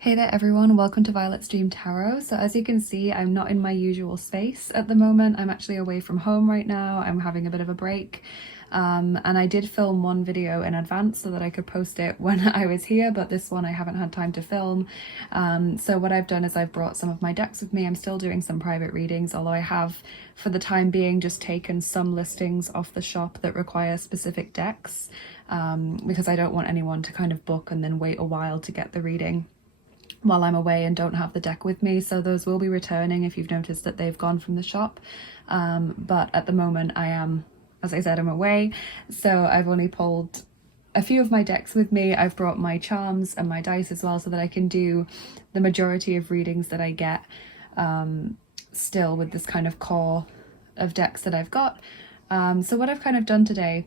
Hey there everyone, welcome to Violet's Dream Tarot. So as you can see, I'm not in my usual space at the moment. I'm actually away from home right now. I'm having a bit of a break. And I did film one video in advance so that I could post it when I was here, but this one I haven't had time to film. So what I've done is I've brought some of my decks with me. I'm still doing some private readings, although I have, for the time being, just taken some listings off the shop that require specific decks, because I don't want anyone to kind of book and then wait a while to get the reading while I'm away and don't have the deck with me. So those will be returning if you've noticed that they've gone from the shop. But at the moment I am, as I said, I'm away, so I've only pulled a few of my decks with me. I've brought my charms and my dice as well so that I can do the majority of readings that I get still with this kind of core of decks that I've got. So what I've kind of done today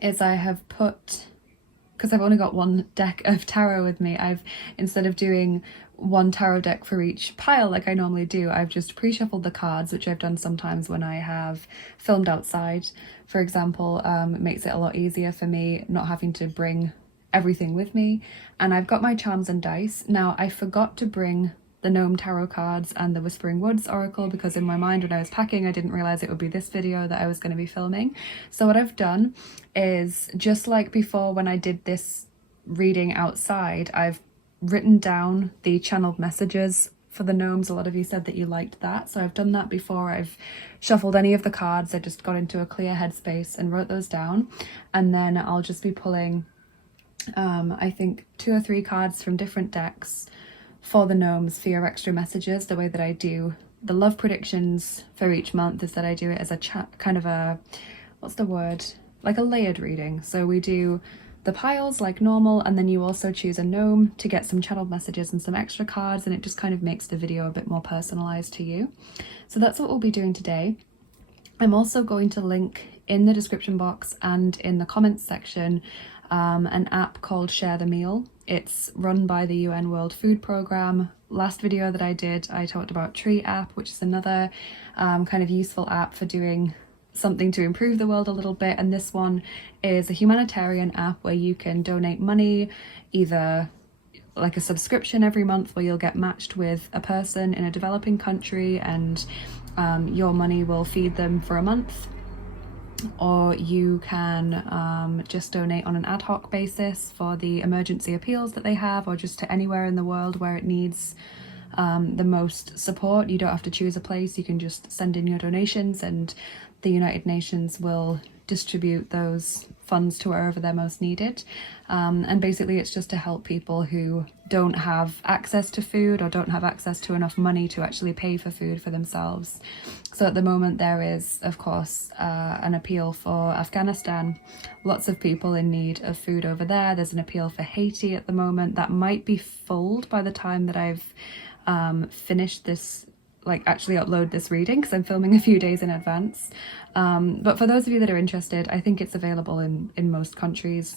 is I have put, because I've only got one deck of tarot with me, instead of doing one tarot deck for each pile like I normally do, I've just pre-shuffled the cards, which I've done sometimes when I have filmed outside, for example. It makes it a lot easier for me not having to bring everything with me. And I've got my charms and dice. Now, I forgot to bring the Gnome Tarot cards and the Whispering Woods Oracle because in my mind when I was packing I didn't realize it would be this video that I was going to be filming. So what I've done is, just like before when I did this reading outside, I've written down the channeled messages for the gnomes. A lot of you said that you liked that, so I've done that before I've shuffled any of the cards. I just got into a clear headspace and wrote those down, and then I'll just be pulling I think 2 or 3 cards from different decks for the gnomes for your extra messages. The way that I do the love predictions for each month is that I do it as a kind of a, what's the word, like a layered reading. So we do the piles like normal, and then you also choose a gnome to get some channeled messages and some extra cards, and it just kind of makes the video a bit more personalized to you. So that's what we'll be doing today. I'm also going to link in the description box and in the comments section an app called Share the Meal. It's run by the UN World Food Programme. Last video that I did, I talked about Tree app, which is another kind of useful app for doing something to improve the world a little bit. And this one is a humanitarian app where you can donate money, either like a subscription every month where you'll get matched with a person in a developing country and your money will feed them for a month, or you can just donate on an ad hoc basis for the emergency appeals that they have, or just to anywhere in the world where it needs the most support. You don't have to choose a place, you can just send in your donations and the United Nations will distribute those funds to wherever they're most needed. And basically it's just to help people who don't have access to food or don't have access to enough money to actually pay for food for themselves. So at the moment there is, of course, an appeal for Afghanistan. Lots of people in need of food over there. There's an appeal for Haiti at the moment. That might be filled by the time that I've finished this, like actually upload this reading, because I'm filming a few days in advance. But for those of you that are interested, I think it's available in most countries,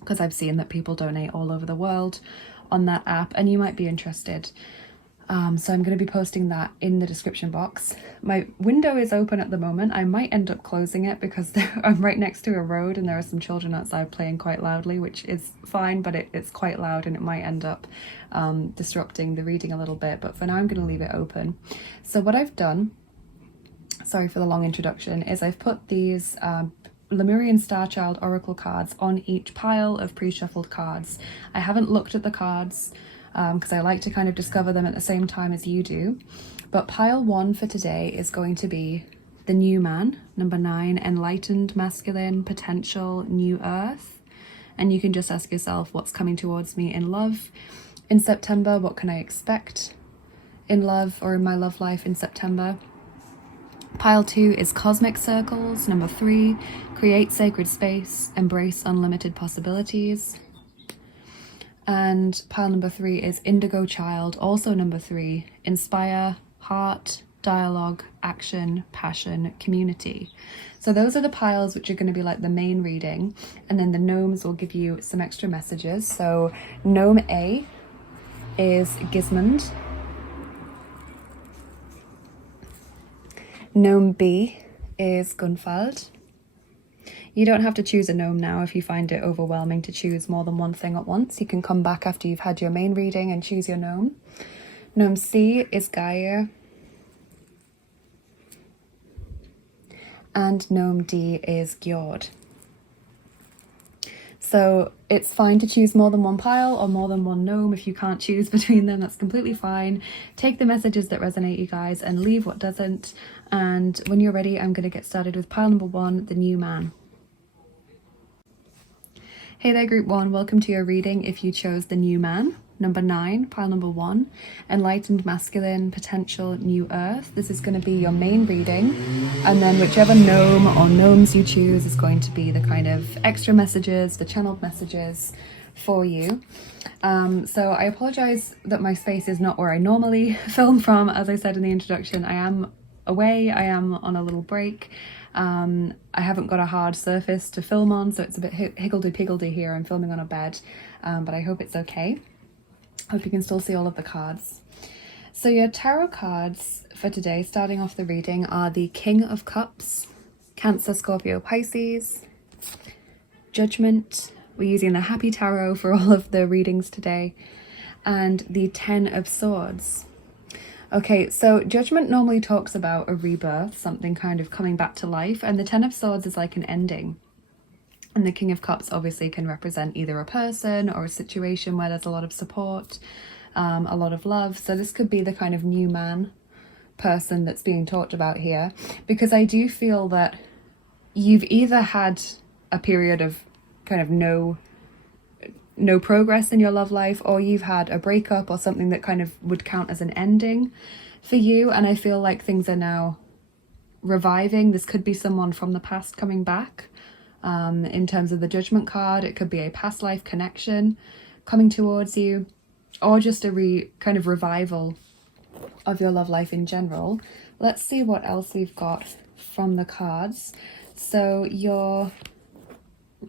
because I've seen that people donate all over the world on that app, and you might be interested. So I'm going to be posting that in the description box. My window is open at the moment. I might end up closing it because I'm right next to a road and there are some children outside playing quite loudly, which is fine, but it's quite loud and it might end up disrupting the reading a little bit. But for now I'm going to leave it open. So what I've done, sorry for the long introduction, is I've put these Lemurian Starchild Oracle cards on each pile of pre-shuffled cards. I haven't looked at the cards because I like to kind of discover them at the same time as you do. But pile 1 for today is going to be the New Man, number 9, Enlightened Masculine, Potential, New Earth. And you can just ask yourself, what's coming towards me in love in September? What can I expect in love or in my love life in September? Pile 2 is Cosmic Circles, number 3, Create Sacred Space, Embrace Unlimited Possibilities. And pile number 3 is Indigo Child, also number 3, Inspire, Heart, Dialogue, Action, Passion, Community. So those are the piles which are going to be like the main reading, and then the gnomes will give you some extra messages. So Gnome A is Gismund. Gnome B is Gunvald. You don't have to choose a gnome now if you find it overwhelming to choose more than one thing at once. You can come back after you've had your main reading and choose your gnome. Gnome C is Geir. And Gnome D is Gjord. So it's fine to choose more than one pile or more than one gnome. If you can't choose between them, that's completely fine. Take the messages that resonate, you guys, and leave what doesn't. And when you're ready, I'm going to get started with pile number 1, the new man. Hey there, group 1, welcome to your reading if you chose the new man. Number 9, pile number 1, enlightened masculine, potential new earth. This is going to be your main reading, and then whichever gnome or gnomes you choose is going to be the kind of extra messages, the channeled messages for you. So I apologize that my space is not where I normally film from. As I said in the introduction, I am away, I am on a little break. I haven't got a hard surface to film on, so it's a bit higgledy-piggledy here. I'm filming on a bed, but I hope it's okay. Hope you can still see all of the cards. So your tarot cards for today, starting off the reading, are the King of Cups, Cancer, Scorpio, Pisces, Judgment. We're using the Happy Tarot for all of the readings today, and the Ten of Swords. Okay, so Judgment normally talks about a rebirth, something kind of coming back to life, and the Ten of Swords is like an ending. And the King of Cups obviously can represent either a person or a situation where there's a lot of support, a lot of love. So this could be the kind of new man person that's being talked about here, because I do feel that you've either had a period of kind of no progress in your love life, or you've had a breakup or something that kind of would count as an ending for you. And I feel like things are now reviving. This could be someone from the past coming back. In terms of the Judgment card, it could be a past life connection coming towards you, or just a kind of revival of your love life in general. Let's see what else we've got from the cards. So your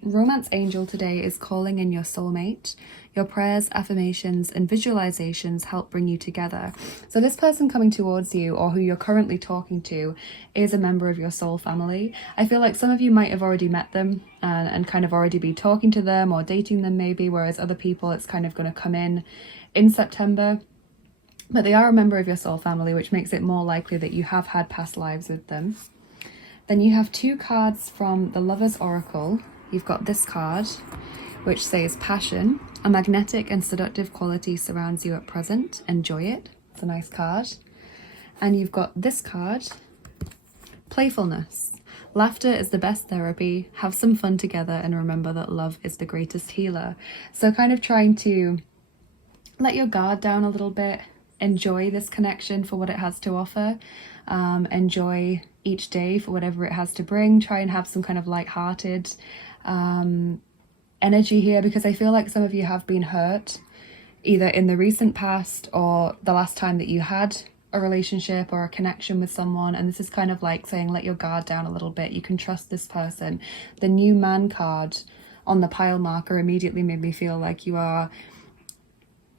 romance angel today is calling in your soulmate. Your prayers, affirmations, and visualizations help bring you together. So this person coming towards you, or who you're currently talking to, is a member of your soul family. I feel like some of you might have already met them and kind of already be talking to them or dating them maybe, whereas other people it's kind of going to come in September. But they are a member of your soul family, which makes it more likely that you have had past lives with them. Then you have 2 cards from the Lover's Oracle. You've got this card, which says passion. A magnetic and seductive quality surrounds you at present. Enjoy it. It's a nice card. And you've got this card, playfulness. Laughter is the best therapy. Have some fun together and remember that love is the greatest healer. So kind of trying to let your guard down a little bit. Enjoy this connection for what it has to offer. Enjoy each day for whatever it has to bring. Try and have some kind of light-hearted energy here, because I feel like some of you have been hurt either in the recent past or the last time that you had a relationship or a connection with someone, and this is kind of like saying let your guard down a little bit. You can trust this person. The new man card on the pile marker immediately made me feel like you are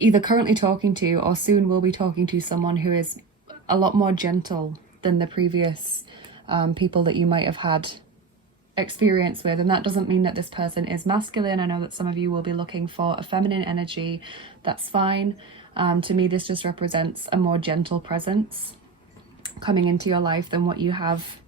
either currently talking to or soon will be talking to someone who is a lot more gentle than the previous people that you might have had experience with. And that doesn't mean that this person is masculine. I know that some of you will be looking for a feminine energy. That's fine. To me, this just represents a more gentle presence coming into your life than what you have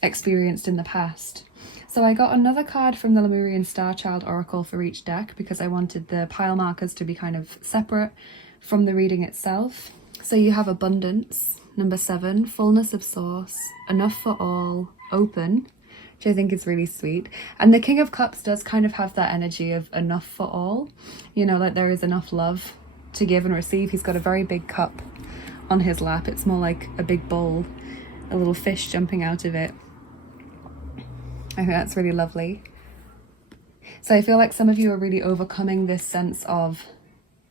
experienced in the past. So I got another card from the Lemurian Starchild Oracle for each deck, because I wanted the pile markers to be kind of separate from the reading itself. So you have abundance, number 7, fullness of source, enough for all, open, which I think is really sweet. And the King of Cups does kind of have that energy of enough for all, you know, like there is enough love to give and receive. He's got a very big cup on his lap. It's more like a big bowl, a little fish jumping out of it. I think that's really lovely. So I feel like some of you are really overcoming this sense of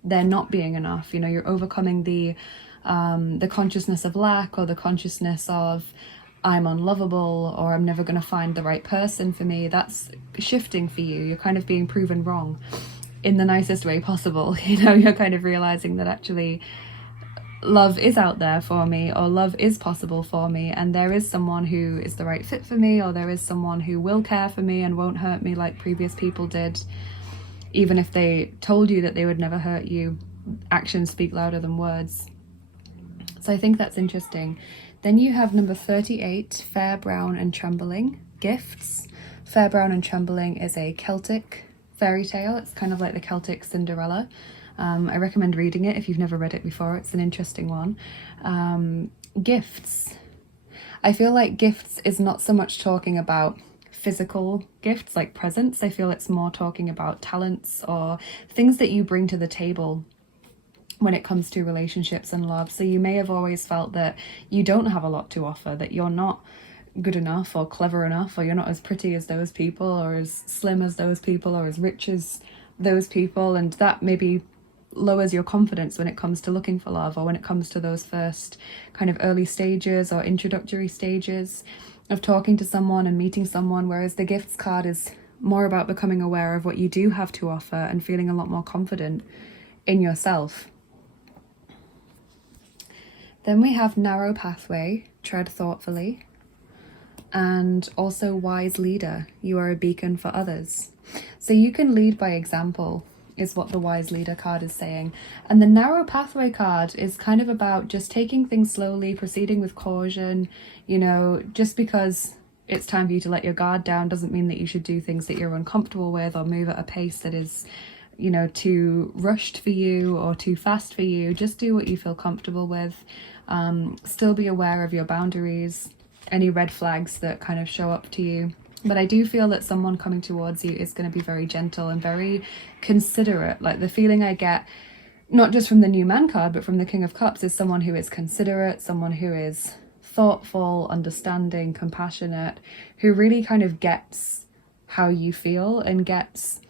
there not being enough. You know, you're overcoming the consciousness of lack, or the consciousness of I'm unlovable, or I'm never going to find the right person for me. That's shifting for you. You're kind of being proven wrong in the nicest way possible. You know, you're kind of realizing that actually love is out there for me, or love is possible for me, and there is someone who is the right fit for me, or there is someone who will care for me and won't hurt me like previous people did. Even if they told you that they would never hurt you, actions speak louder than words. So I think that's interesting. Then you have number 38, Fair, Brown and Trembling, Gifts. Fair, Brown and Trembling is a Celtic fairy tale. It's kind of like the Celtic Cinderella. I recommend reading it if you've never read it before. It's an interesting one. Gifts. I feel like gifts is not so much talking about physical gifts like presents. I feel it's more talking about talents or things that you bring to the table when it comes to relationships and love. So you may have always felt that you don't have a lot to offer, that you're not good enough or clever enough, or you're not as pretty as those people, or as slim as those people, or as rich as those people, and that maybe lowers your confidence when it comes to looking for love, or when it comes to those first kind of early stages or introductory stages of talking to someone and meeting someone, whereas the gifts card is more about becoming aware of what you do have to offer and feeling a lot more confident in yourself. Then we have Narrow Pathway, Tread Thoughtfully, and also Wise Leader, You Are a Beacon for Others. So you can lead by example, is what the Wise Leader card is saying. And the Narrow Pathway card is kind of about just taking things slowly, proceeding with caution. You know, just because it's time for you to let your guard down doesn't mean that you should do things that you're uncomfortable with, or move at a pace that is, you know, too rushed for you or too fast for you. Just do what you feel comfortable with. Still be aware of your boundaries, any red flags that kind of show up to you. But I do feel that someone coming towards you is going to be very gentle and very considerate. Like the feeling I get, not just from the New Man card, but from the King of Cups, is someone who is considerate, someone who is thoughtful, understanding, compassionate, who really kind of gets how you feel and gets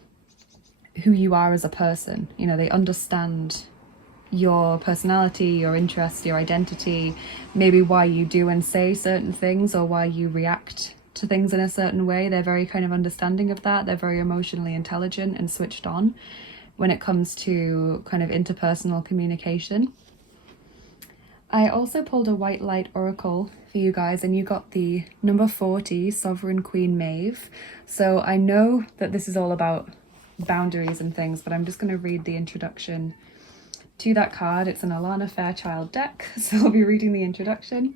who you are as a person. You know, they understand your personality, your interests, your identity, maybe why you do and say certain things, or why you react to things in a certain way. They're very kind of understanding of that. They're very emotionally intelligent and switched on when it comes to kind of interpersonal communication. I also pulled a White Light Oracle for you guys, and you got the number 40, Sovereign Queen Maeve. So I know that this is all about boundaries and things, but I'm just going to read the introduction to that card. It's an Alana Fairchild deck, so I'll be reading the introduction.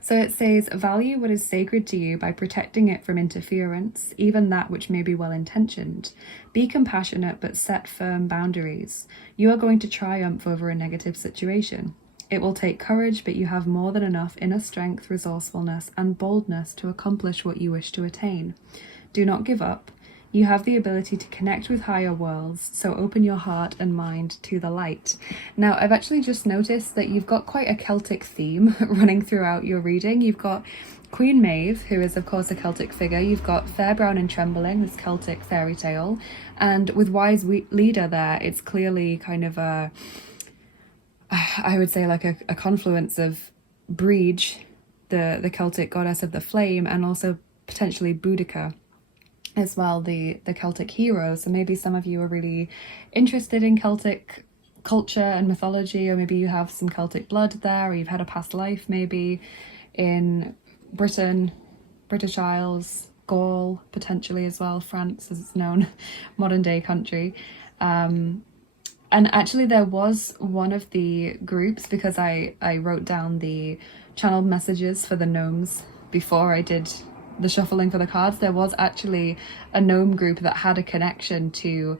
So it says, value what is sacred to you by protecting it from interference, even that which may be well-intentioned. Be compassionate, but set firm boundaries. You are going to triumph over a negative situation. It will take courage, but you have more than enough inner strength, resourcefulness, and boldness to accomplish what you wish to attain. Do not give up. You have the ability to connect with higher worlds, so open your heart and mind to the light. Now, I've actually just noticed that you've got quite a Celtic theme running throughout your reading. You've got Queen Maeve, who is of course a Celtic figure. You've got Fair, Brown and Trembling, this Celtic fairy tale. And with Wise Leader there, it's clearly kind of a, I would say like a confluence of Breege, the Celtic goddess of the flame, and also potentially Boudica as well, the Celtic hero. So maybe some of you are really interested in Celtic culture and mythology, or maybe you have some Celtic blood there, or you've had a past life maybe in Britain, British Isles, Gaul potentially as well, France as it's known, modern day country. And actually there was one of the groups, because I wrote down the channeled messages for the gnomes before I did the shuffling for the cards. There was actually a gnome group that had a connection to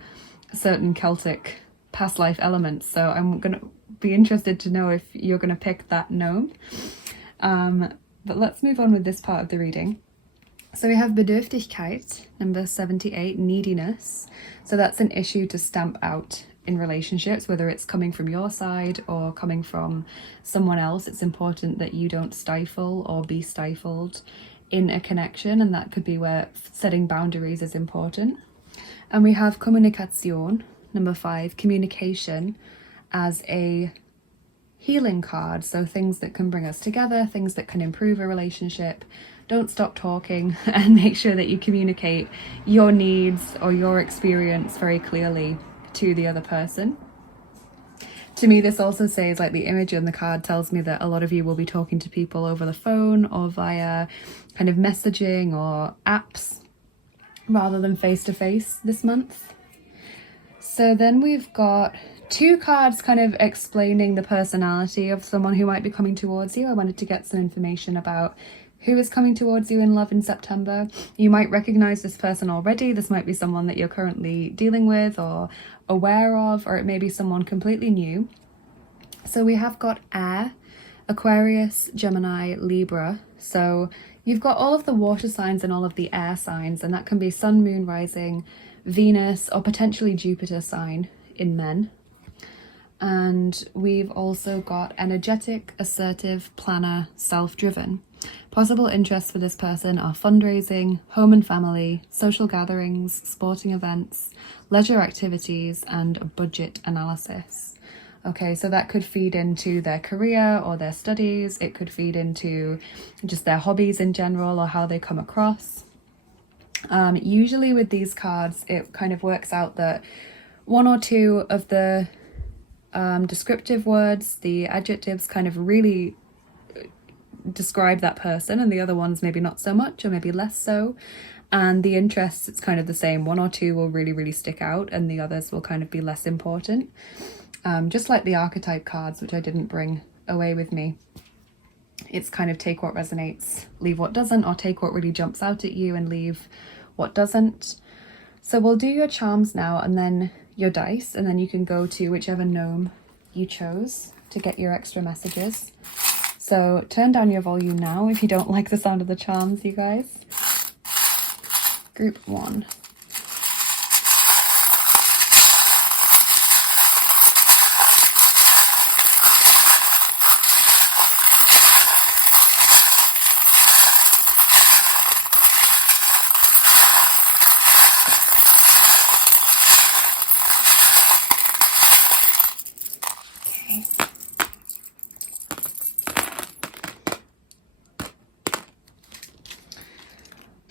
certain Celtic past life elements, so I'm gonna be interested to know if you're gonna pick that gnome. But let's move on with this part of the reading. So we have Bedürftigkeit, number 78, neediness. So that's an issue to stamp out in relationships, whether it's coming from your side or coming from someone else. It's important that you don't stifle or be stifled in a connection, and that could be where setting boundaries is important. And we have Kommunikation, number 5, communication, as a healing card. So things that can bring us together, things that can improve a relationship. Don't stop talking and make sure that you communicate your needs or your experience very clearly to the other person. To me, this also says, like, the image on the card tells me that a lot of you will be talking to people over the phone or via kind of messaging or apps rather than face-to-face this month. So then we've got 2 cards kind of explaining the personality of someone who might be coming towards you. I wanted to get some information about who is coming towards you in love in September. You might recognize this person already. This might be someone that you're currently dealing with or aware of, or it may be someone completely new. So we have got Air, Aquarius, Gemini, Libra. So you've got all of the water signs and all of the air signs, and that can be Sun, Moon, Rising, Venus, or potentially Jupiter sign in men. And we've also got energetic, assertive, planner, self-driven. Possible interests for this person are fundraising, home and family, social gatherings, sporting events, leisure activities, and budget analysis. Okay, so that could feed into their career or their studies. It could feed into just their hobbies in general or how they come across. Usually with these cards, it kind of works out that 1 or 2 of the descriptive words, the adjectives, kind of really describe that person, and the other ones maybe not so much or maybe less so. And the interests, it's kind of the same. 1 or 2 will really stick out and the others will kind of be less important. Just like the archetype cards, which I didn't bring away with me. It's kind of take what resonates, leave what doesn't, or take what really jumps out at you and leave what doesn't. So we'll do your charms now and then your dice, and then you can go to whichever gnome you chose to get your extra messages. So turn down your volume now if you don't like the sound of the charms, you guys. Group 1.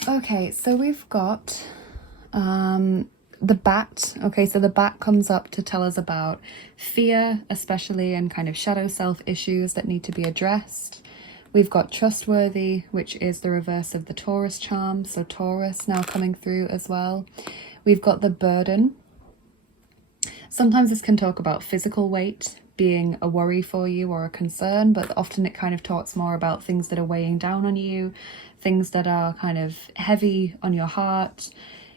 Okay, so we've got the bat. Okay, so the bat comes up to tell us about fear, especially, and kind of shadow self issues that need to be addressed. We've got trustworthy, which is the reverse of the Taurus charm, so Taurus now coming through as well. We've got the burden. Sometimes this can talk about physical weight being a worry for you or a concern, but often it kind of talks more about things that are weighing down on you, things that are kind of heavy on your heart,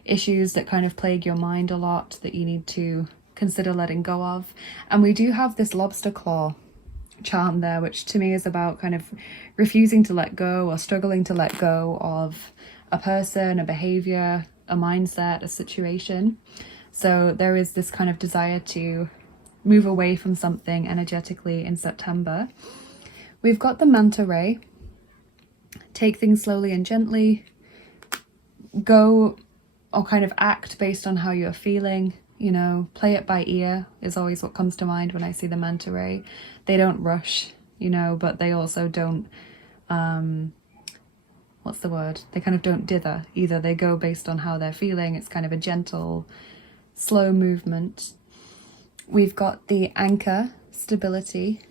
issues that kind of plague your mind a lot that you need to consider letting go of. And we do have this lobster claw charm there, which to me is about kind of refusing to let go or struggling to let go of a person, a behavior, a mindset, a situation. So there is this kind of desire to move away from something energetically in September. We've got the manta ray. Take things slowly and gently. Go or kind of act based on how you're feeling. You know, play it by ear is always what comes to mind when I see the manta ray. They don't rush, you know, but they also don't, what's the word? They kind of don't dither either. They go based on how they're feeling. It's kind of a gentle, slow movement. We've got the anchor, stability,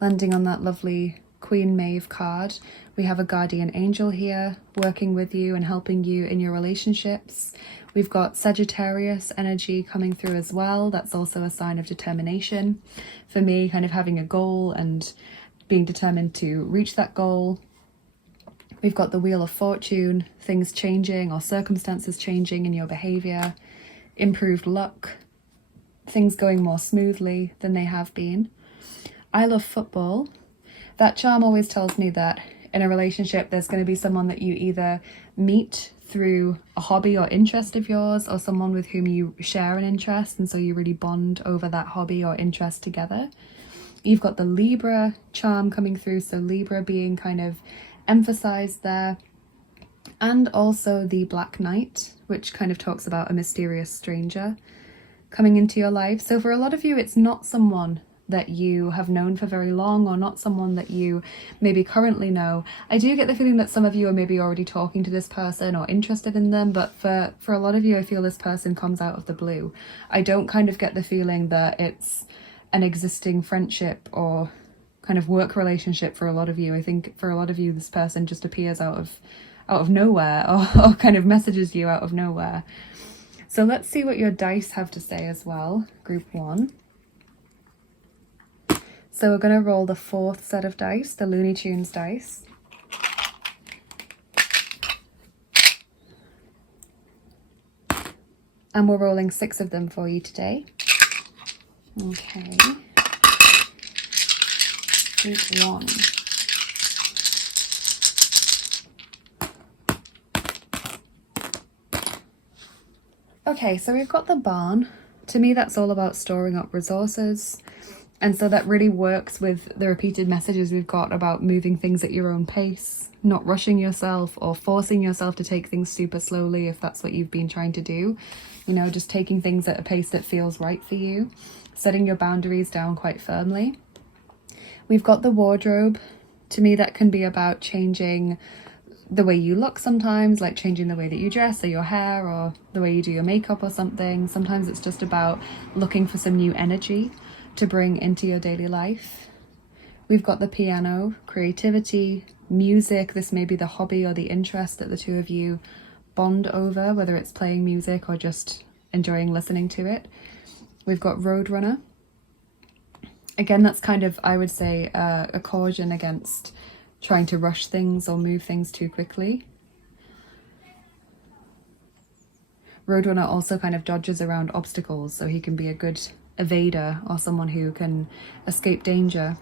landing on that lovely Queen Maeve card. We have a guardian angel here working with you and helping you in your relationships. We've got Sagittarius energy coming through as well. That's also a sign of determination. For me, kind of having a goal and being determined to reach that goal. We've got the Wheel of Fortune, things changing or circumstances changing in your behavior, improved luck, things going more smoothly than they have been. I love football. That charm always tells me that in a relationship, there's going to be someone that you either meet through a hobby or interest of yours, or someone with whom you share an interest, and so you really bond over that hobby or interest together. You've got the Libra charm coming through, so Libra being kind of emphasized there. And also the Black Knight, which kind of talks about a mysterious stranger coming into your life. So for a lot of you, it's not someone that you have known for very long, or not someone that you maybe currently know. I do get the feeling that some of you are maybe already talking to this person or interested in them, but for a lot of you, I feel this person comes out of the blue. I don't kind of get the feeling that it's an existing friendship or kind of work relationship for a lot of you. I think for a lot of you, this person just appears out of nowhere, or kind of messages you out of nowhere. So let's see what your dice have to say as well, group 1. So we're going to roll the 4th set of dice, the Looney Tunes dice. And we're rolling 6 of them for you today. Okay. Group 1. Okay, so we've got the barn. To me, that's all about storing up resources. And so that really works with the repeated messages we've got about moving things at your own pace, not rushing yourself or forcing yourself to take things super slowly if that's what you've been trying to do. You know, just taking things at a pace that feels right for you, setting your boundaries down quite firmly. We've got the wardrobe. To me, that can be about changing the way you look sometimes, like changing the way that you dress or your hair or the way you do your makeup or something. Sometimes it's just about looking for some new energy to bring into your daily life. We've got the piano, creativity, music. This may be the hobby or the interest that the two of you bond over, whether it's playing music or just enjoying listening to it. We've got Roadrunner. Again, that's kind of, I would say, a caution against trying to rush things or move things too quickly. Roadrunner also kind of dodges around obstacles, so he can be a good evader or someone who can escape danger.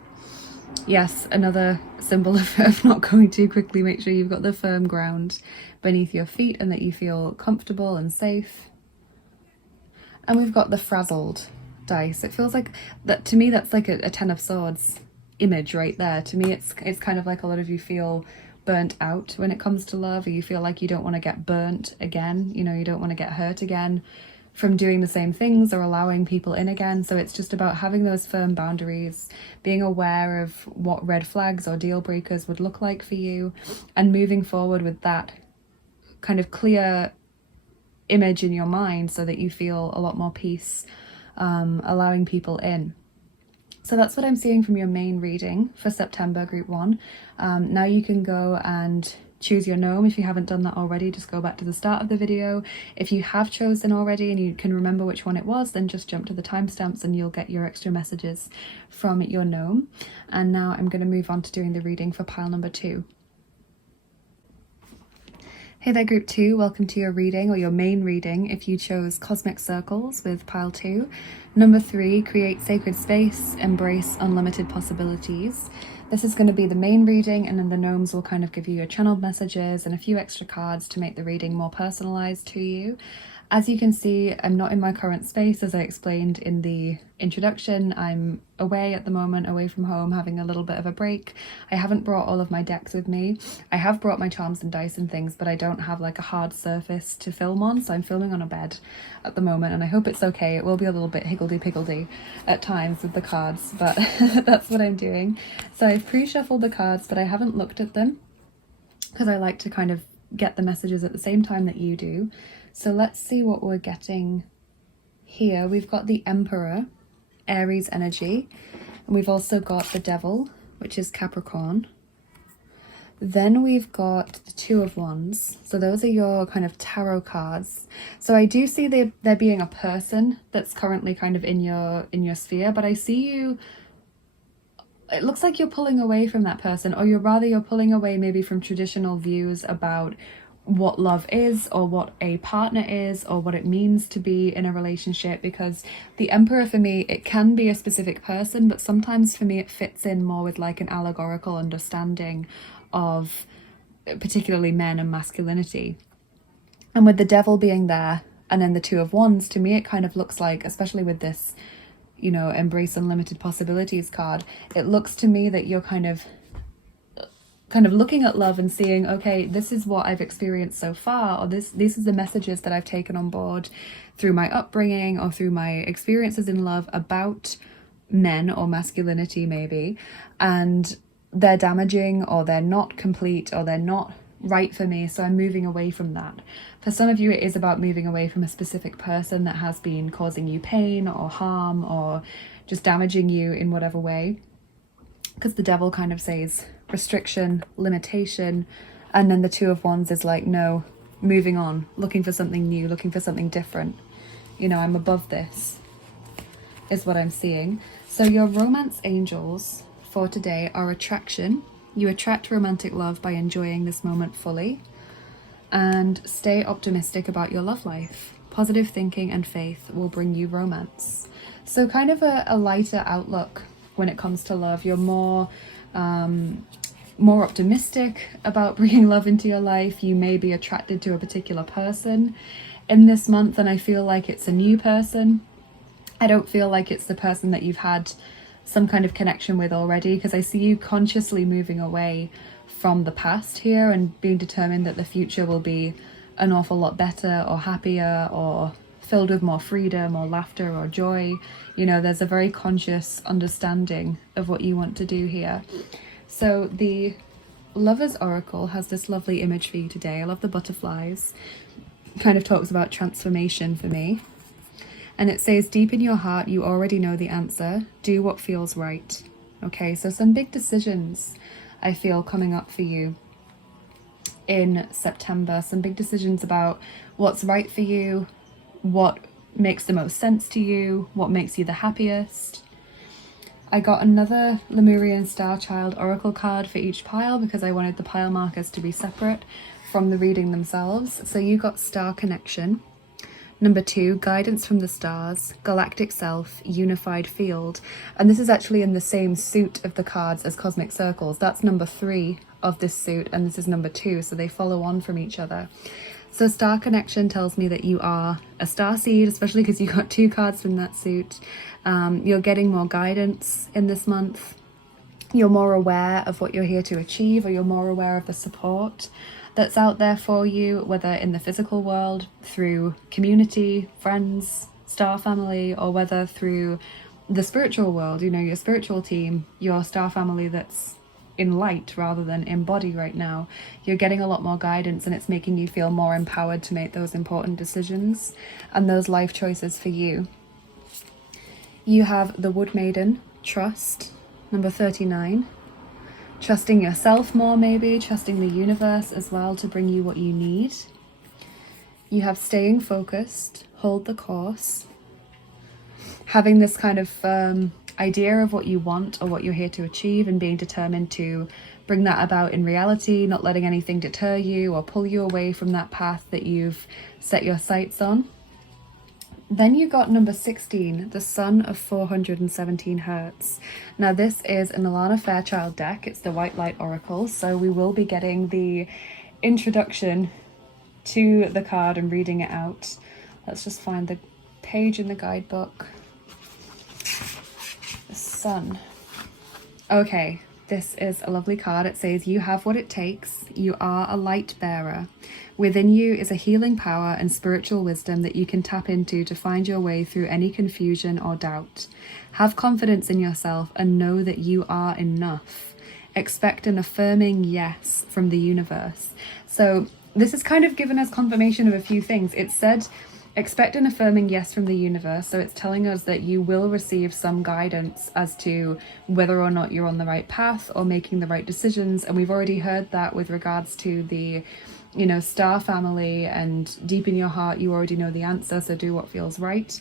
Yes, another symbol of not going too quickly. Make sure you've got the firm ground beneath your feet and that you feel comfortable and safe. And we've got the frazzled dice. It feels like that, to me, that's like a 10 of swords image right there. To me, it's kind of like a lot of you feel burnt out when it comes to love, or you feel like you don't want to get burnt again. You know, you don't want to get hurt again from doing the same things or allowing people in again. So it's just about having those firm boundaries, being aware of what red flags or deal breakers would look like for you, and moving forward with that kind of clear image in your mind so that you feel a lot more peace, allowing people in. So that's what I'm seeing from your main reading for September, group 1. Now you can go and choose your gnome. If you haven't done that already, just go back to the start of the video. If you have chosen already and you can remember which one it was, then just jump to the timestamps and you'll get your extra messages from your gnome. And now I'm going to move on to doing the reading for pile number 2. Hey there, group 2, welcome to your reading, or your main reading if you chose Cosmic Circles with pile 2. Number 3, create sacred space, embrace unlimited possibilities. This is going to be the main reading, and then the gnomes will kind of give you your channeled messages and a few extra cards to make the reading more personalized to you. As you can see, I'm not in my current space, as I explained in the introduction. I'm away at the moment, away from home, having a little bit of a break. I haven't brought all of my decks with me. I have brought my charms and dice and things, but I don't have like a hard surface to film on, so I'm filming on a bed at the moment, and I hope it's okay. It will be a little bit higgledy-piggledy at times with the cards, but that's what I'm doing. So I've pre-shuffled the cards, but I haven't looked at them because I like to kind of get the messages at the same time that you do. So let's see what we're getting here. We've got the Emperor, Aries energy, and we've also got the Devil, which is Capricorn. Then we've got the Two of Wands. So those are your kind of tarot cards. So I do see there being a person that's currently kind of in your sphere, but I see you, it looks like you're pulling away from that person, or you're pulling away maybe from traditional views about what love is, or what a partner is, or what it means to be in a relationship. Because the Emperor, for me, it can be a specific person, but sometimes for me it fits in more with like an allegorical understanding of particularly men and masculinity. And with the Devil being there and then the Two of Wands, to me it kind of looks like, especially with this, you know, embrace unlimited possibilities card, it looks to me that you're kind of looking at love and seeing, okay, this is what I've experienced so far, or these are the messages that I've taken on board through my upbringing or through my experiences in love about men or masculinity maybe, and they're damaging, or they're not complete, or they're not right for me, so I'm moving away from that. For some of you, it is about moving away from a specific person that has been causing you pain or harm, or just damaging you in whatever way. Because the devil kind of says restriction, limitation, and then the Two of Wands is like, no, moving on, looking for something new, looking for something different. You know, I'm above this, is what I'm seeing. So your romance angels for today are attraction. You attract romantic love by enjoying this moment fully. And stay optimistic about your love life. Positive thinking and faith will bring you romance. So kind of a lighter outlook when it comes to love. You're more optimistic about bringing love into your life. You may be attracted to a particular person in this month, and I feel like it's a new person. I don't feel like it's the person that you've had some kind of connection with already, because I see you consciously moving away from the past here and being determined that the future will be an awful lot better or happier or filled with more freedom or laughter or joy. You know, there's a very conscious understanding of what you want to do here. So the Lover's Oracle has this lovely image for you today. I love the butterflies. Kind of talks about transformation for me. And it says, deep in your heart, you already know the answer. Do what feels right. Okay, so some big decisions I feel coming up for you in September. Some big decisions about what's right for you, what makes the most sense to you, what makes you the happiest. I got another Lemurian Starchild Oracle card for each pile because I wanted the pile markers to be separate from the reading themselves. So you got Star Connection. Number 2, Guidance from the Stars, Galactic Self, Unified Field. And this is actually in the same suit of the cards as Cosmic Circles. That's number 3 of this suit, and this is number 2, so they follow on from each other. So Star Connection tells me that you are a star seed, especially because you got 2 cards from that suit. You're getting more guidance in this month. You're more aware of what you're here to achieve, or you're more aware of the support that's out there for you, whether in the physical world, through community, friends, star family, or whether through the spiritual world, you know, your spiritual team, your star family that's in light rather than in body right now. You're getting a lot more guidance, and it's making you feel more empowered to make those important decisions and those life choices for you. You have the Wood Maiden, Trust, number 39. Trusting yourself more, maybe, trusting the universe as well to bring you what you need. You have Staying Focused, Hold the Course. Having this kind of idea of what you want or what you're here to achieve, and being determined to bring that about in reality, not letting anything deter you or pull you away from that path that you've set your sights on. Then you got number 16, the Sun of 417 Hertz. Now this is an Alana Fairchild deck. It's the White Light Oracle, so we will be getting the introduction to the card and reading it out. Let's just find the page in the guidebook. The Sun. Okay, this is a lovely card. It says, you have what it takes. You are a light bearer. Within you is a healing power and spiritual wisdom that you can tap into to find your way through any confusion or doubt. Have confidence in yourself and know that you are enough. Expect an affirming yes from the universe. So this has kind of given us confirmation of a few things. It said, expect an affirming yes from the universe. So it's telling us that you will receive some guidance as to whether or not you're on the right path or making the right decisions. And we've already heard that with regards to the, you know, star family and deep in your heart, you already know the answer. So do what feels right.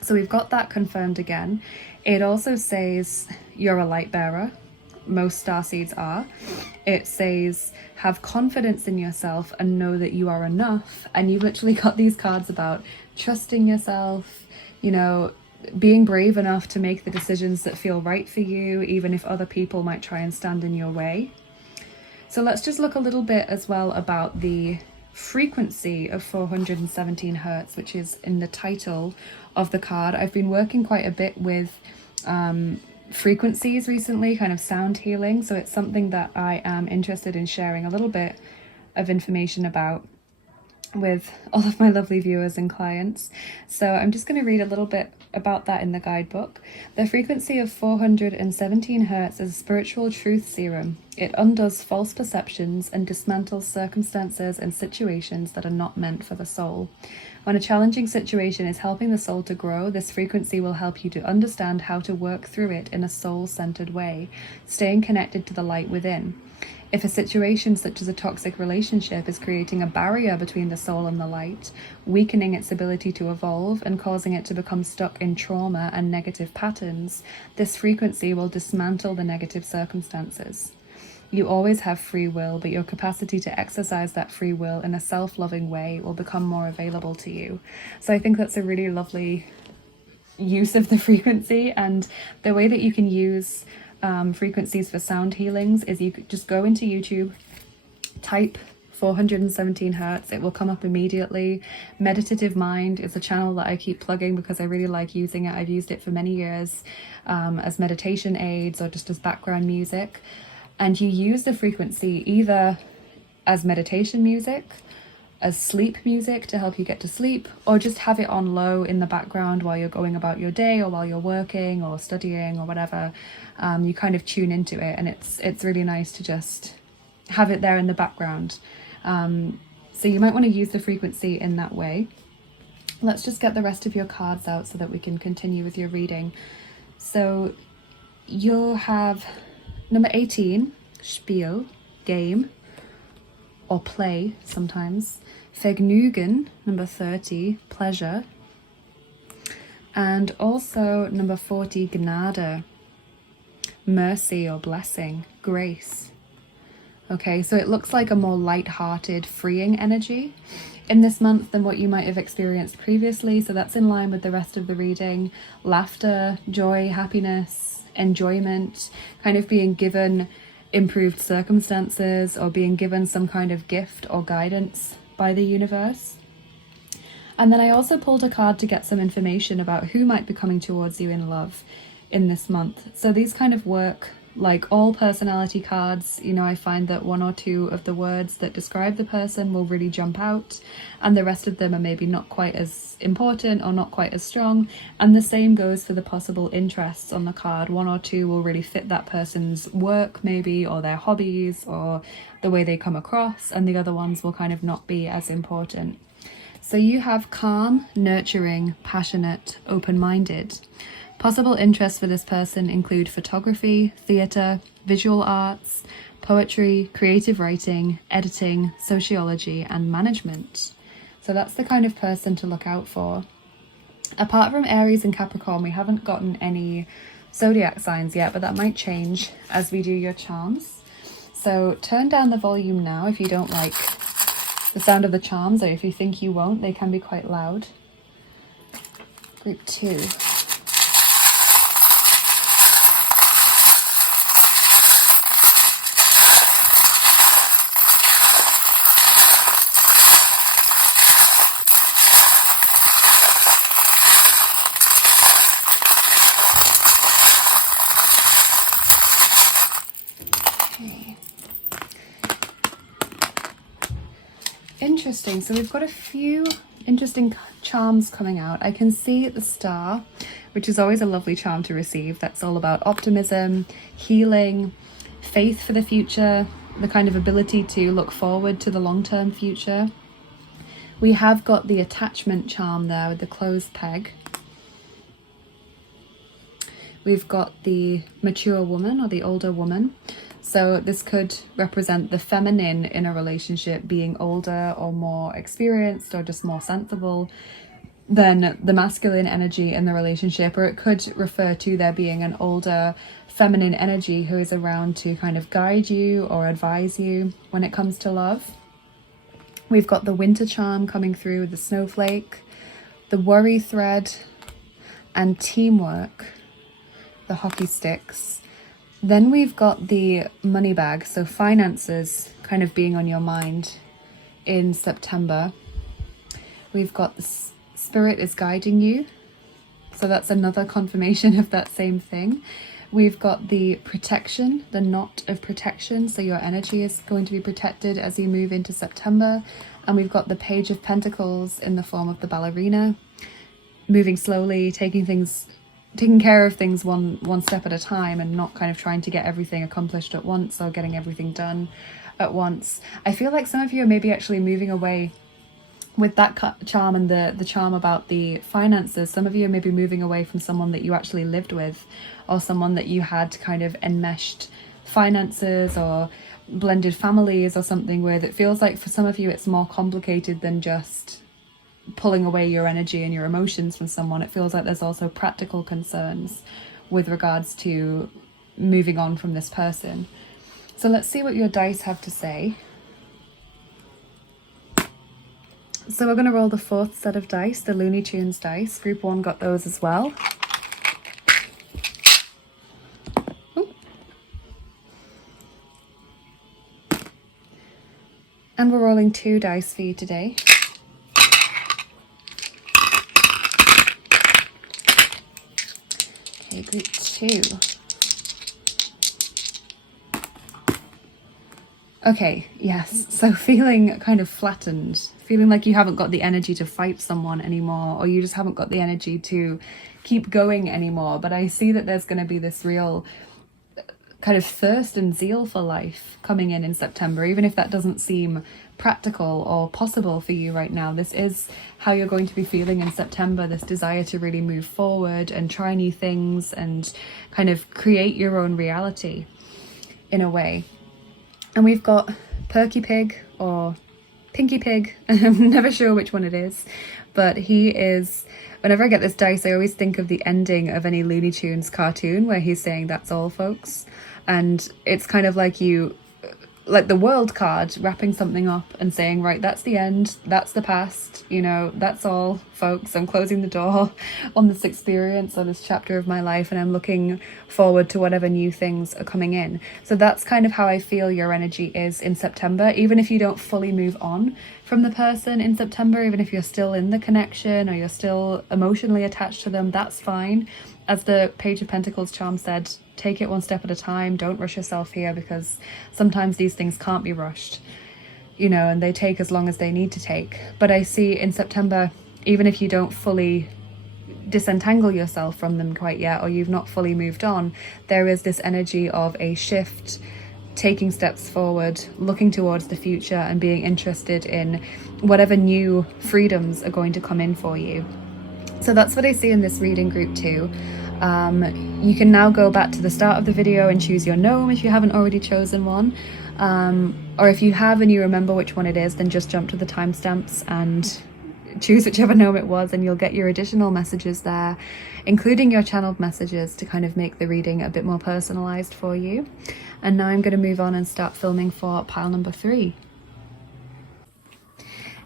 So we've got that confirmed again. It also says you're a light bearer. Most starseeds are. It says have confidence in yourself and know that you are enough. And you've literally got these cards about trusting yourself, you know, being brave enough to make the decisions that feel right for you, even if other people might try and stand in your way. So let's just look a little bit as well about the frequency of 417 Hertz, which is in the title of the card. I've been working quite a bit with frequencies recently, kind of sound healing. So it's something that I am interested in sharing a little bit of information about with all of my lovely viewers and clients. So I'm just going to read a little bit about that in the guidebook. The frequency of 417 Hz is a spiritual truth serum. It undoes false perceptions and dismantles circumstances and situations that are not meant for the soul. When a challenging situation is helping the soul to grow, this frequency will help you to understand how to work through it in a soul-centered way, staying connected to the light within. If a situation such as a toxic relationship is creating a barrier between the soul and the light, weakening its ability to evolve and causing it to become stuck in trauma and negative patterns, this frequency will dismantle the negative circumstances. You always have free will, but your capacity to exercise that free will in a self-loving way will become more available to you. So I think that's a really lovely use of the frequency, and the way that you can use frequencies for sound healings is you could just go into YouTube, type 417 Hz, it will come up immediately. Meditative Mind is a channel that I keep plugging because I really like using it. I've used it for many years as meditation aids or just as background music. And you use the frequency either as meditation music, as sleep music to help you get to sleep, or just have it on low in the background while you're going about your day or while you're working or studying or whatever. You kind of tune into it, and it's really nice to just have it there in the background. So you might want to use the frequency in that way. Let's just get the rest of your cards out so that we can continue with your reading. So you'll have number 18, Spiel, game, or play sometimes. Vergnügen, number 30, pleasure. And also number 40, Gnade, mercy or blessing, grace. Okay, so it looks like a more light-hearted, freeing energy in this month than what you might have experienced previously. So that's in line with the rest of the reading. Laughter, joy, happiness, enjoyment, kind of being given improved circumstances or being given some kind of gift or guidance by the universe. And then I also pulled a card to get some information about who might be coming towards you in love in this month. So these kind of work like all personality cards. You know, I find that one or two of the words that describe the person will really jump out, and the rest of them are maybe not quite as important or not quite as strong. And the same goes for the possible interests on the card. One or two will really fit that person's work maybe, or their hobbies, or the way they come across, and the other ones will kind of not be as important. So you have calm, nurturing, passionate, open-minded. Possible interests for this person include photography, theatre, visual arts, poetry, creative writing, editing, sociology, and management. So that's the kind of person to look out for. Apart from Aries and Capricorn, we haven't gotten any zodiac signs yet, but that might change as we do your charms. So turn down the volume now if you don't like the sound of the charms, or if you think you won't, they can be quite loud. Group 2. Interesting. So we've got a few interesting charms coming out. I can see the star, which is always a lovely charm to receive. That's all about optimism, healing, faith for the future, the kind of ability to look forward to the long-term future. We have got the attachment charm there with the closed peg. We've got the mature woman or the older woman. So this could represent the feminine in a relationship being older or more experienced or just more sensible than the masculine energy in the relationship, or it could refer to there being an older feminine energy who is around to kind of guide you or advise you when it comes to love. We've got the winter charm coming through with the snowflake, the worry thread, and teamwork, the hockey sticks. Then we've got the money bag, so finances kind of being on your mind in September. We've got the spirit is guiding you, so that's another confirmation of that same thing. We've got the protection, the knot of protection, so your energy is going to be protected as you move into September. And we've got the Page of Pentacles in the form of the ballerina. moving slowly, taking care of things one step at a time, and not kind of trying to get everything accomplished at once or getting everything done at once. I feel like some of you are maybe actually moving away with that charm and the charm about the finances. Some of you are maybe moving away from someone that you actually lived with, or someone that you had kind of enmeshed finances or blended families or something with. It feels like for some of you it's more complicated than just pulling away your energy and your emotions from someone. It feels like there's also practical concerns with regards to moving on from this person. So let's see what your dice have to say. So we're going to roll the fourth set of dice, the Looney Tunes dice. Group 1 got those as well. Ooh. And we're rolling 2 dice for you today. Okay, group 2. Okay, yes, so feeling kind of flattened, feeling like you haven't got the energy to fight someone anymore, or you just haven't got the energy to keep going anymore. But I see that there's going to be this real kind of thirst and zeal for life coming in September, even if that doesn't seem practical or possible for you right now. This is how you're going to be feeling in September, this desire to really move forward and try new things and kind of create your own reality in a way. And we've got Perky Pig or Pinky Pig. I'm never sure which one it is, but he is, whenever I get this dice, I always think of the ending of any Looney Tunes cartoon where he's saying, "That's all, folks." And it's kind of like like the world card, wrapping something up and saying, right, that's the end, that's the past, you know, that's all, folks. I'm closing the door on this experience or this chapter of my life, and I'm looking forward to whatever new things are coming in. So that's kind of how I feel your energy is in September. Even if you don't fully move on from the person in September, even if you're still in the connection or you're still emotionally attached to them, that's fine. As the Page of Pentacles charm said, take it one step at a time. Don't rush yourself here, because sometimes these things can't be rushed, you know, and they take as long as they need to take. But I see in September, even if you don't fully disentangle yourself from them quite yet, or you've not fully moved on, there is this energy of a shift, taking steps forward, looking towards the future, and being interested in whatever new freedoms are going to come in for you. So that's what I see in this reading, group 2. You can now go back to the start of the video and choose your gnome if you haven't already chosen one. Or if you have and you remember which one it is, then just jump to the timestamps and choose whichever gnome it was, and you'll get your additional messages there, including your channeled messages, to kind of make the reading a bit more personalized for you. And now I'm going to move on and start filming for pile number 3.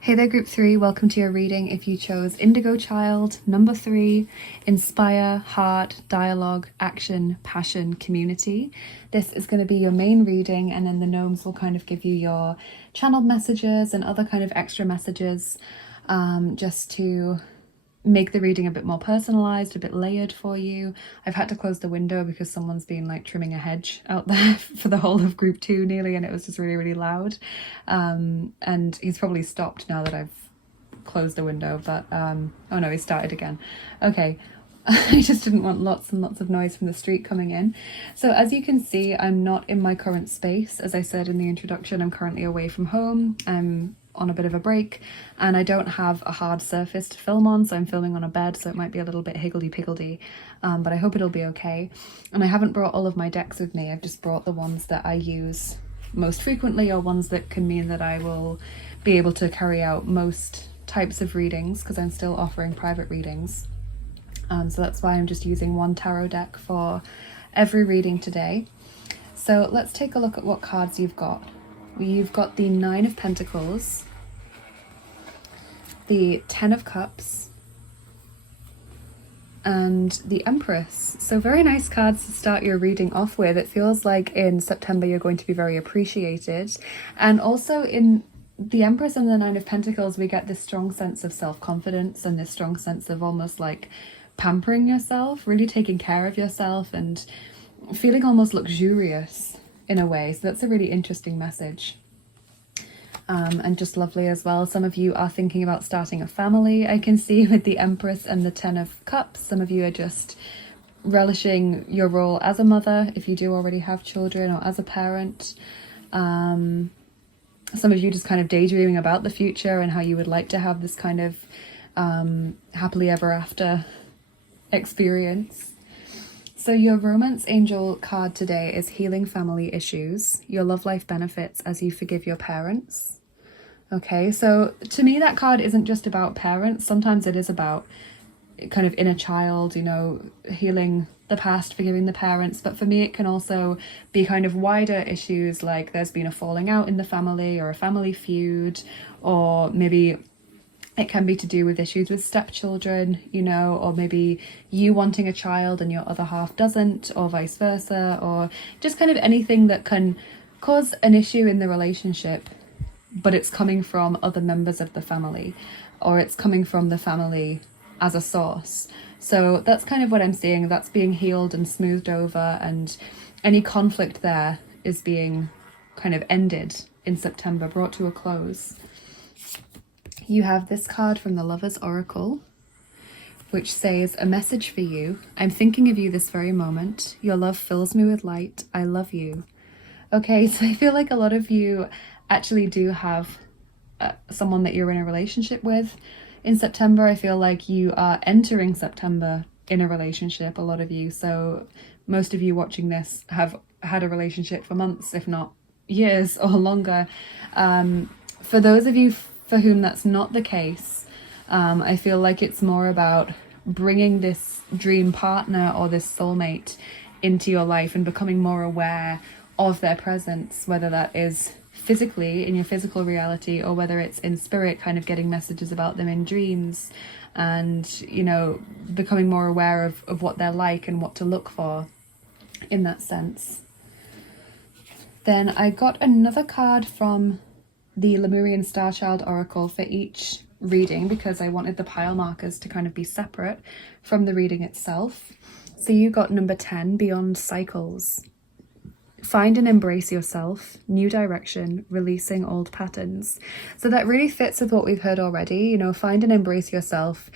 Hey there, group 3, welcome to your reading. If you chose Indigo Child, number 3, Inspire, Heart, Dialogue, Action, Passion, Community. This is going to be your main reading, and then the gnomes will kind of give you your channeled messages and other kind of extra messages, just to make the reading a bit more personalized, a bit layered for you. I've had to close the window because someone's been like trimming a hedge out there for the whole of group 2 nearly, and it was just really, really loud. And he's probably stopped now that I've closed the window, but oh no, he started again. Okay. I just didn't want lots and lots of noise from the street coming in. So as you can see, I'm not in my current space. As I said in the introduction, I'm currently away from home. I'm on a bit of a break, and I don't have a hard surface to film on, so I'm filming on a bed, so it might be a little bit higgledy-piggledy, but I hope it'll be okay. And I haven't brought all of my decks with me. I've just brought the ones that I use most frequently, or ones that can mean that I will be able to carry out most types of readings, because I'm still offering private readings. So that's why I'm just using one tarot deck for every reading today. So let's take a look at what cards you've got. You've got the 9 of Pentacles, the 10 of Cups, and the Empress. So very nice cards to start your reading off with. It feels like in September you're going to be very appreciated. And also in the Empress and the 9 of Pentacles, we get this strong sense of self-confidence and this strong sense of almost like pampering yourself, really taking care of yourself and feeling almost luxurious in a way. So that's a really interesting message. and just lovely as well. Some of you are thinking about starting a family, I can see, with the Empress and the Ten of Cups. Some of you are just relishing your role as a mother, if you do already have children, or as a parent. Some of you just kind of daydreaming about the future and how you would like to have this kind of happily ever after experience. So your romance angel card today is healing family issues, your love life benefits as you forgive your parents. Okay, so to me that card isn't just about parents. Sometimes it is about kind of inner child, you know, healing the past, forgiving the parents. But for me it can also be kind of wider issues, like there's been a falling out in the family or a family feud, or maybe it can be to do with issues with stepchildren, you know, or maybe you wanting a child and your other half doesn't, or vice versa, or just kind of anything that can cause an issue in the relationship, but it's coming from other members of the family, or it's coming from the family as a source. So that's kind of what I'm seeing. That's being healed and smoothed over, and any conflict there is being kind of ended in September, brought to a close. You have this card from the Lover's Oracle, which says, a message for you. I'm thinking of you this very moment. Your love fills me with light. I love you. Okay, so I feel like a lot of you actually do have someone that you're in a relationship with in September. I feel like you are entering September in a relationship, a lot of you. So most of you watching this have had a relationship for months, if not years or longer. For those of you for whom that's not the case, I feel like it's more about bringing this dream partner or this soulmate into your life and becoming more aware of their presence, whether that is physically in your physical reality, or whether it's in spirit, kind of getting messages about them in dreams, and, you know, becoming more aware of what they're like and what to look for in that sense. Then I got another card from the Lemurian Starchild Oracle for each reading, because I wanted the pile markers to kind of be separate from the reading itself. So you got number 10, Beyond Cycles. Find and embrace yourself, new direction, releasing old patterns. So that really fits with what we've heard already. You know, find and embrace yourself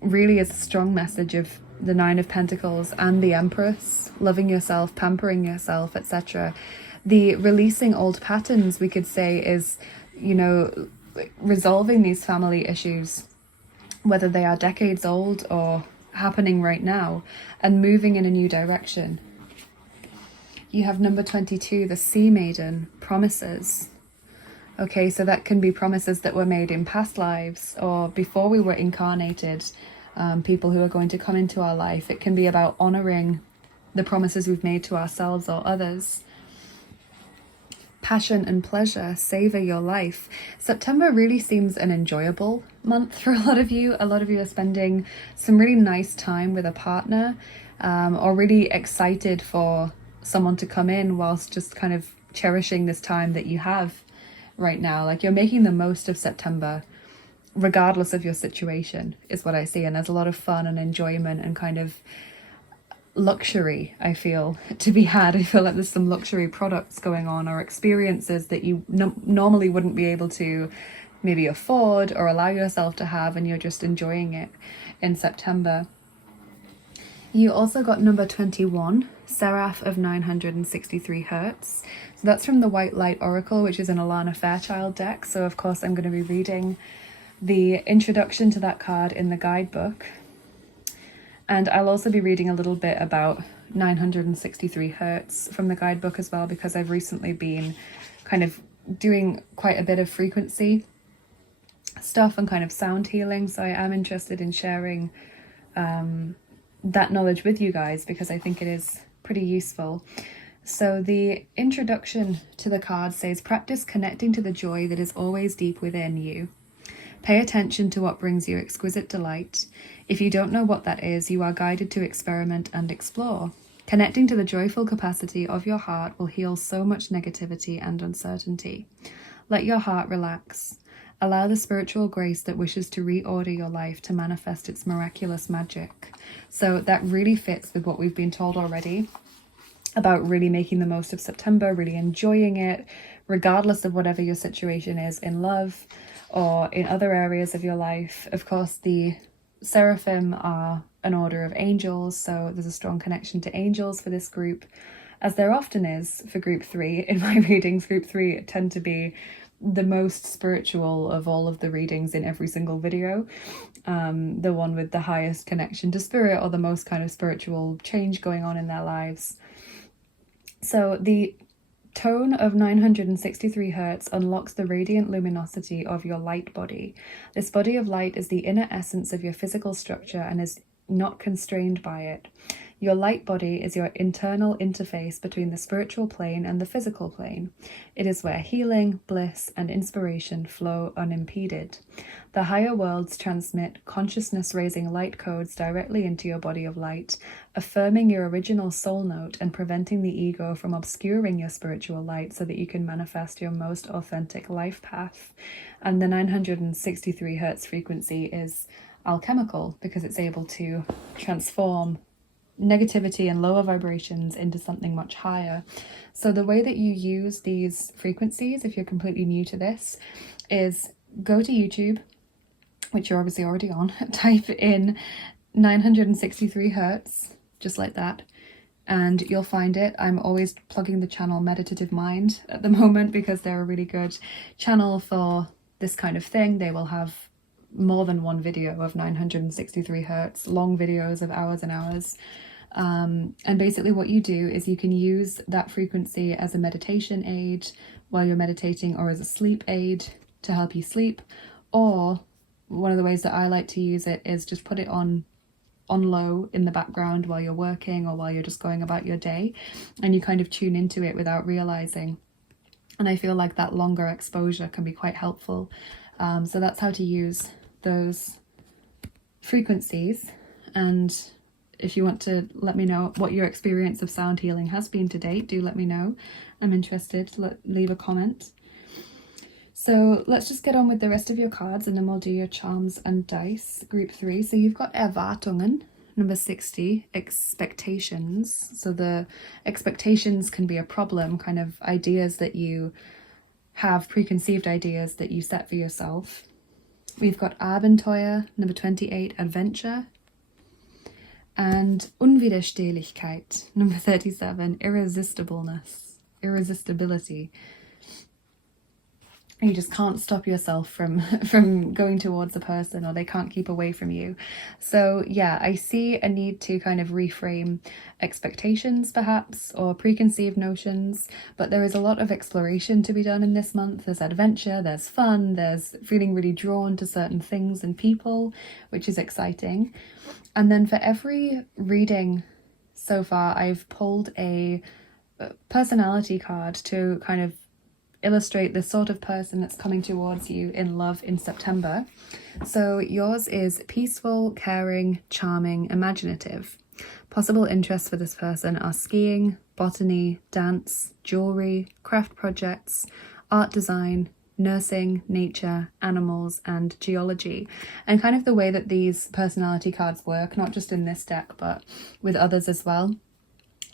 really is a strong message of the Nine of Pentacles and the Empress, loving yourself, pampering yourself, etc. The releasing old patterns, we could say, is, you know, resolving these family issues, whether they are decades old or happening right now, and moving in a new direction. You have number 22, the Sea Maiden, promises. Okay, so that can be promises that were made in past lives or before we were incarnated, people who are going to come into our life. It can be about honouring the promises we've made to ourselves or others. Passion and pleasure, savour your life. September really seems an enjoyable month for a lot of you. A lot of you are spending some really nice time with a partner, or really excited for someone to come in, whilst just kind of cherishing this time that you have right now. Like, you're making the most of September regardless of your situation, is what I see. And there's a lot of fun and enjoyment and kind of luxury, I feel, to be had. I feel like there's some luxury products going on, or experiences that you normally wouldn't be able to maybe afford or allow yourself to have, and you're just enjoying it in September. You also got number 21, Seraph of 963 Hertz. So that's from the White Light Oracle, which is an Alana Fairchild deck. So of course I'm going to be reading the introduction to that card in the guidebook. And I'll also be reading a little bit about 963 Hertz from the guidebook as well, because I've recently been kind of doing quite a bit of frequency stuff and kind of sound healing. So I am interested in sharing that knowledge with you guys, because I think it is pretty useful. So the introduction to the card says, practice connecting to the joy that is always deep within you. Pay attention to what brings you exquisite delight. If you don't know what that is, you are guided to experiment and explore. Connecting to the joyful capacity of your heart will heal so much negativity and uncertainty. Let your heart relax. Allow the spiritual grace that wishes to reorder your life to manifest its miraculous magic. So that really fits with what we've been told already about really making the most of September, really enjoying it, regardless of whatever your situation is in love or in other areas of your life. Of course, the Seraphim are an order of angels, so there's a strong connection to angels for this group, as there often is for group 3. In my readings, group 3 tend to be the most spiritual of all of the readings in every single video, the one with the highest connection to spirit or the most kind of spiritual change going on in their lives. So the tone of 963 hertz unlocks the radiant luminosity of your light body. This body of light is the inner essence of your physical structure and is not constrained by it. Your light body is your internal interface between the spiritual plane and the physical plane. It is where healing, bliss, and inspiration flow unimpeded. The higher worlds transmit consciousness-raising light codes directly into your body of light, affirming your original soul note and preventing the ego from obscuring your spiritual light so that you can manifest your most authentic life path. And the 963 hertz frequency is alchemical because it's able to transform negativity and lower vibrations into something much higher. So the way that you use these frequencies, if you're completely new to this, is go to YouTube, which you're obviously already on, type in 963 hertz, just like that, and you'll find it. I'm always plugging the channel Meditative Mind at the moment because they're a really good channel for this kind of thing. They will have more than one video of 963 hertz, long videos of hours and hours. And basically what you do is you can use that frequency as a meditation aid while you're meditating, or as a sleep aid to help you sleep. Or one of the ways that I like to use it is just put it on low in the background while you're working or while you're just going about your day, and you kind of tune into it without realizing. And I feel like that longer exposure can be quite helpful. So that's how to use those frequencies. And if you want to let me know what your experience of sound healing has been to date, do let me know. I'm interested. Leave a comment. So let's just get on with the rest of your cards, and then we'll do your charms and dice, group 3. So you've got Erwartungen, number 60, expectations. So the expectations can be a problem, kind of ideas that you have, preconceived ideas that you set for yourself. We've got Abenteuer, number 28, adventure. And Unwiderstehlichkeit, number 37, irresistibility. You just can't stop yourself from going towards a person, or they can't keep away from you. So yeah, I see a need to kind of reframe expectations perhaps, or preconceived notions, but there is a lot of exploration to be done in this month. There's adventure, there's fun, there's feeling really drawn to certain things and people, which is exciting. And then for every reading so far, I've pulled a personality card to kind of illustrate the sort of person that's coming towards you in love in September. So yours is peaceful, caring, charming, imaginative. Possible interests for this person are skiing, botany, dance, jewelry, craft projects, art design, nursing, nature, animals, and geology. And kind of the way that these personality cards work, not just in this deck, but with others as well,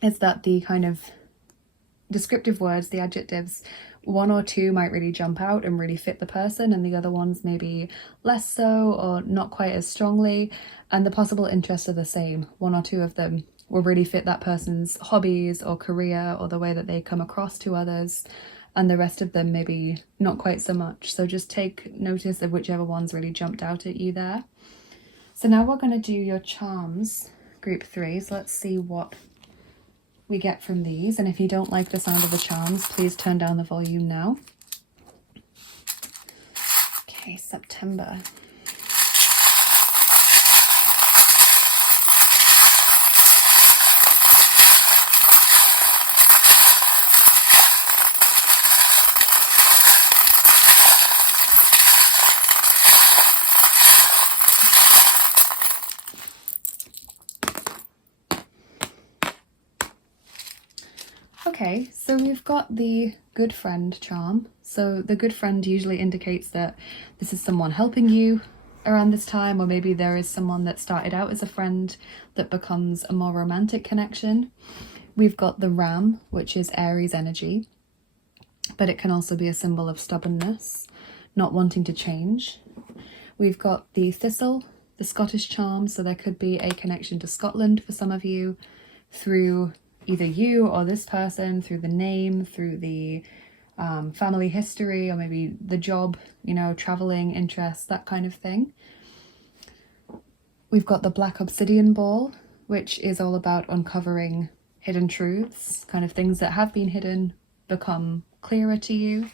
is that the kind of descriptive words, the adjectives, one or two might really jump out and really fit the person, and the other ones maybe less so, or not quite as strongly. And the possible interests are the same. One or two of them will really fit that person's hobbies or career or the way that they come across to others, and the rest of them maybe not quite so much. So just take notice of whichever ones really jumped out at you there. So now we're going to do your charms, group 3. So let's see what we get from these, and if you don't like the sound of the charms, please turn down the volume now. Okay, September. Okay, so we've got the good friend charm. So the good friend usually indicates that this is someone helping you around this time, or maybe there is someone that started out as a friend that becomes a more romantic connection. We've got the ram, which is Aries energy. but it can also be a symbol of stubbornness, not wanting to change. We've got the thistle, the Scottish charm, so there could be a connection to Scotland for some of you through either you or this person, through the name, through the family history, or maybe the job, you know, traveling interests, that kind of thing. We've got the black obsidian ball, which is all about uncovering hidden truths, kind of things that have been hidden become clearer to you.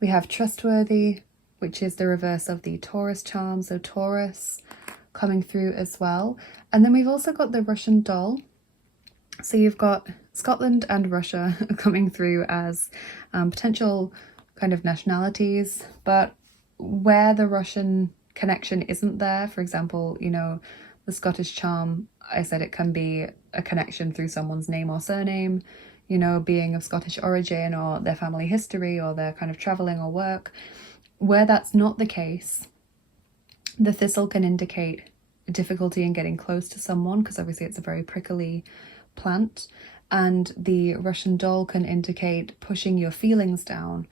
We have trustworthy, which is the reverse of the Taurus charm, so Taurus coming through as well. And then we've also got the Russian doll. So you've got Scotland and Russia coming through as potential kind of nationalities, but where the Russian connection isn't there, for example, you know, the Scottish charm, I said it can be a connection through someone's name or surname, you know, being of Scottish origin or their family history or their kind of traveling or work. Where that's not the case, the thistle can indicate difficulty in getting close to someone, because obviously it's a very prickly plant, and the Russian doll can indicate pushing your feelings down,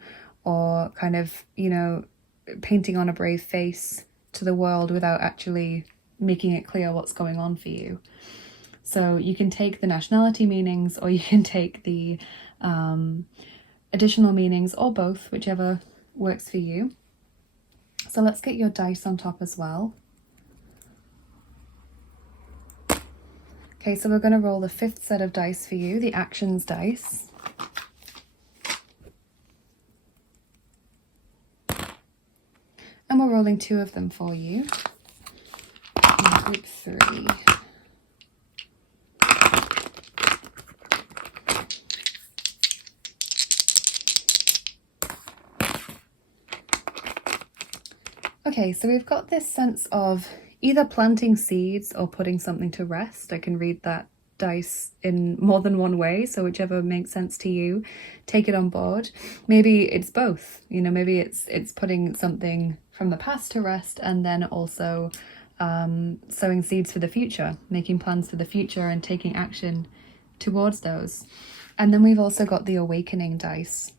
or kind of, you know, painting on a brave face to the world without actually making it clear what's going on for you. So you can take the nationality meanings, or you can take the additional meanings, or both, whichever works for you. So let's get your dice on top as well. Okay, so we're going to roll the 5th set of dice for you, the actions dice. And we're rolling 2 of them for you. Group 3. Okay, so we've got this sense of either planting seeds or putting something to rest. I can read that dice in more than one way, so whichever makes sense to you, take it on board. Maybe it's both, you know, maybe it's putting something from the past to rest, and then also sowing seeds for the future, making plans for the future and taking action towards those. And then we've also got the awakening dice.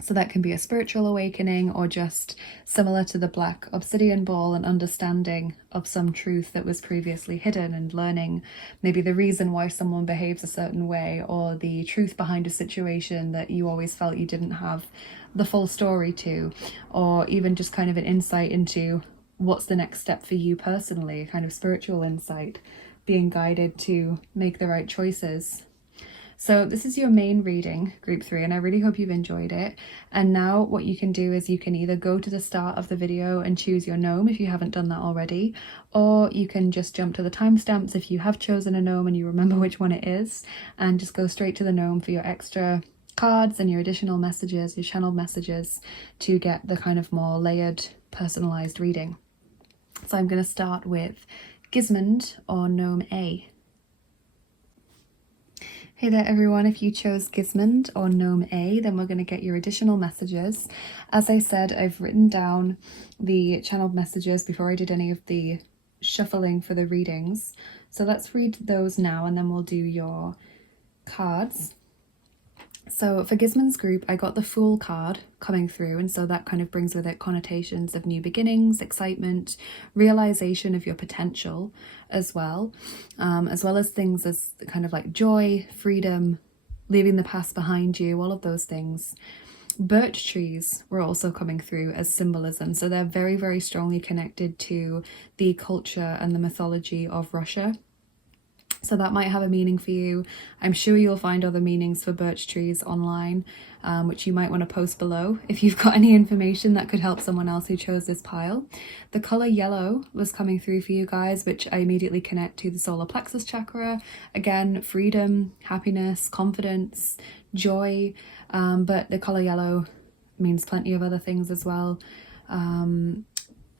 So that can be a spiritual awakening, or just similar to the black obsidian ball, an understanding of some truth that was previously hidden, and learning maybe the reason why someone behaves a certain way, or the truth behind a situation that you always felt you didn't have the full story to, or even just kind of an insight into what's the next step for you personally, kind of spiritual insight, being guided to make the right choices. So this is your main reading, group 3, and I really hope you've enjoyed it. And now what you can do is you can either go to the start of the video and choose your gnome if you haven't done that already, or you can just jump to the timestamps if you have chosen a gnome and you remember which one it is, and just go straight to the gnome for your extra cards and your additional messages, your channeled messages, to get the kind of more layered, personalized reading. So I'm going to start with Gismund or Gnome A. Hey there everyone, if you chose Gismund or Gnome A, then we're going to get your additional messages. As I said, I've written down the channeled messages before I did any of the shuffling for the readings. So let's read those now, and then we'll do your cards. So for Gismund's group, I got the Fool card coming through, and so that kind of brings with it connotations of new beginnings, excitement, realization of your potential as well as things as kind of like joy, freedom, leaving the past behind you, all of those things. Birch trees were also coming through as symbolism, so they're very, very strongly connected to the culture and the mythology of Russia. So that might have a meaning for you. I'm sure you'll find other meanings for birch trees online, which you might want to post below if you've got any information that could help someone else who chose this pile. The color yellow was coming through for you guys, which I immediately connect to the solar plexus chakra. Again, freedom, happiness, confidence, joy, but the color yellow means plenty of other things as well. One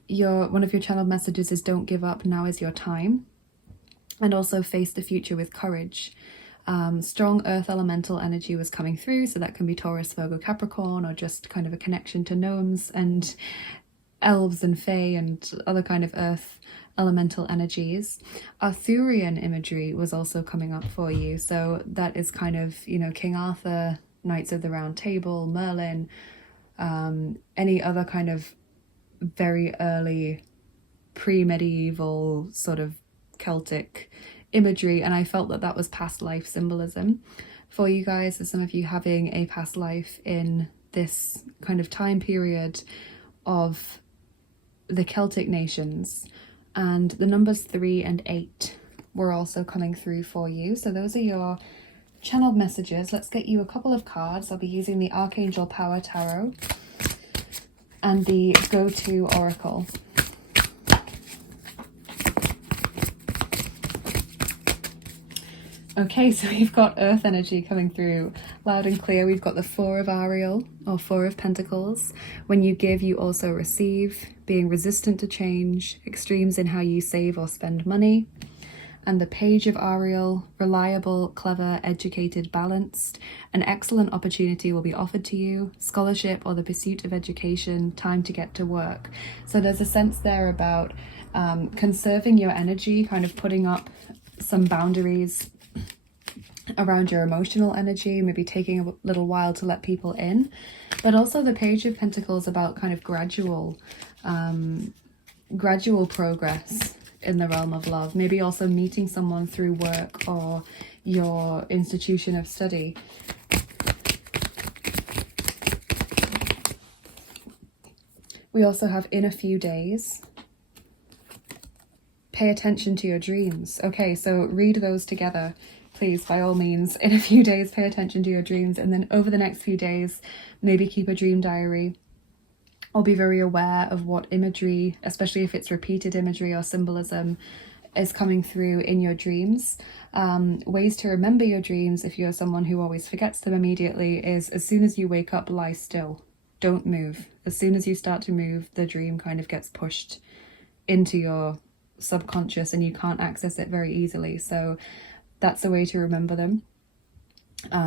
of your channeled messages is don't give up, now is your time. And also face the future with courage. Strong earth elemental energy was coming through, so that can be Taurus, Virgo, Capricorn, or just kind of a connection to gnomes and elves and fae and other kind of earth elemental energies. Arthurian imagery was also coming up for you, so that is kind of, you know, King Arthur, Knights of the Round Table, Merlin, any other kind of very early pre-medieval sort of Celtic imagery, and I felt that that was past life symbolism for you guys, as some of you having a past life in this kind of time period of the Celtic nations. And the numbers 3 and 8 were also coming through for you, so those are your channeled messages. Let's get you a couple of cards. I'll be using the Archangel Power Tarot and the Go-To Oracle. Okay, so we've got earth energy coming through loud and clear. We've got the Four of Ariel, or Four of Pentacles. When you give, you also receive. Being resistant to change. Extremes in how you save or spend money. And the Page of Ariel, reliable, clever, educated, balanced. An excellent opportunity will be offered to you. Scholarship or the pursuit of education. Time to get to work. So there's a sense there about conserving your energy, kind of putting up some boundaries around your emotional energy, maybe taking a little while to let people in. But also the Page of Pentacles about kind of gradual progress in the realm of love. Maybe also meeting someone through work or your institution of study. We also have in a few days. Pay attention to your dreams. Okay, so read those together. Please, by all means, in a few days, pay attention to your dreams. And then over the next few days, maybe keep a dream diary. Or be very aware of what imagery, especially if it's repeated imagery or symbolism, is coming through in your dreams. Ways to remember your dreams, if you're someone who always forgets them immediately, is as soon as you wake up, lie still. Don't move. As soon as you start to move, the dream kind of gets pushed into your subconscious and you can't access it very easily. So that's the way to remember them,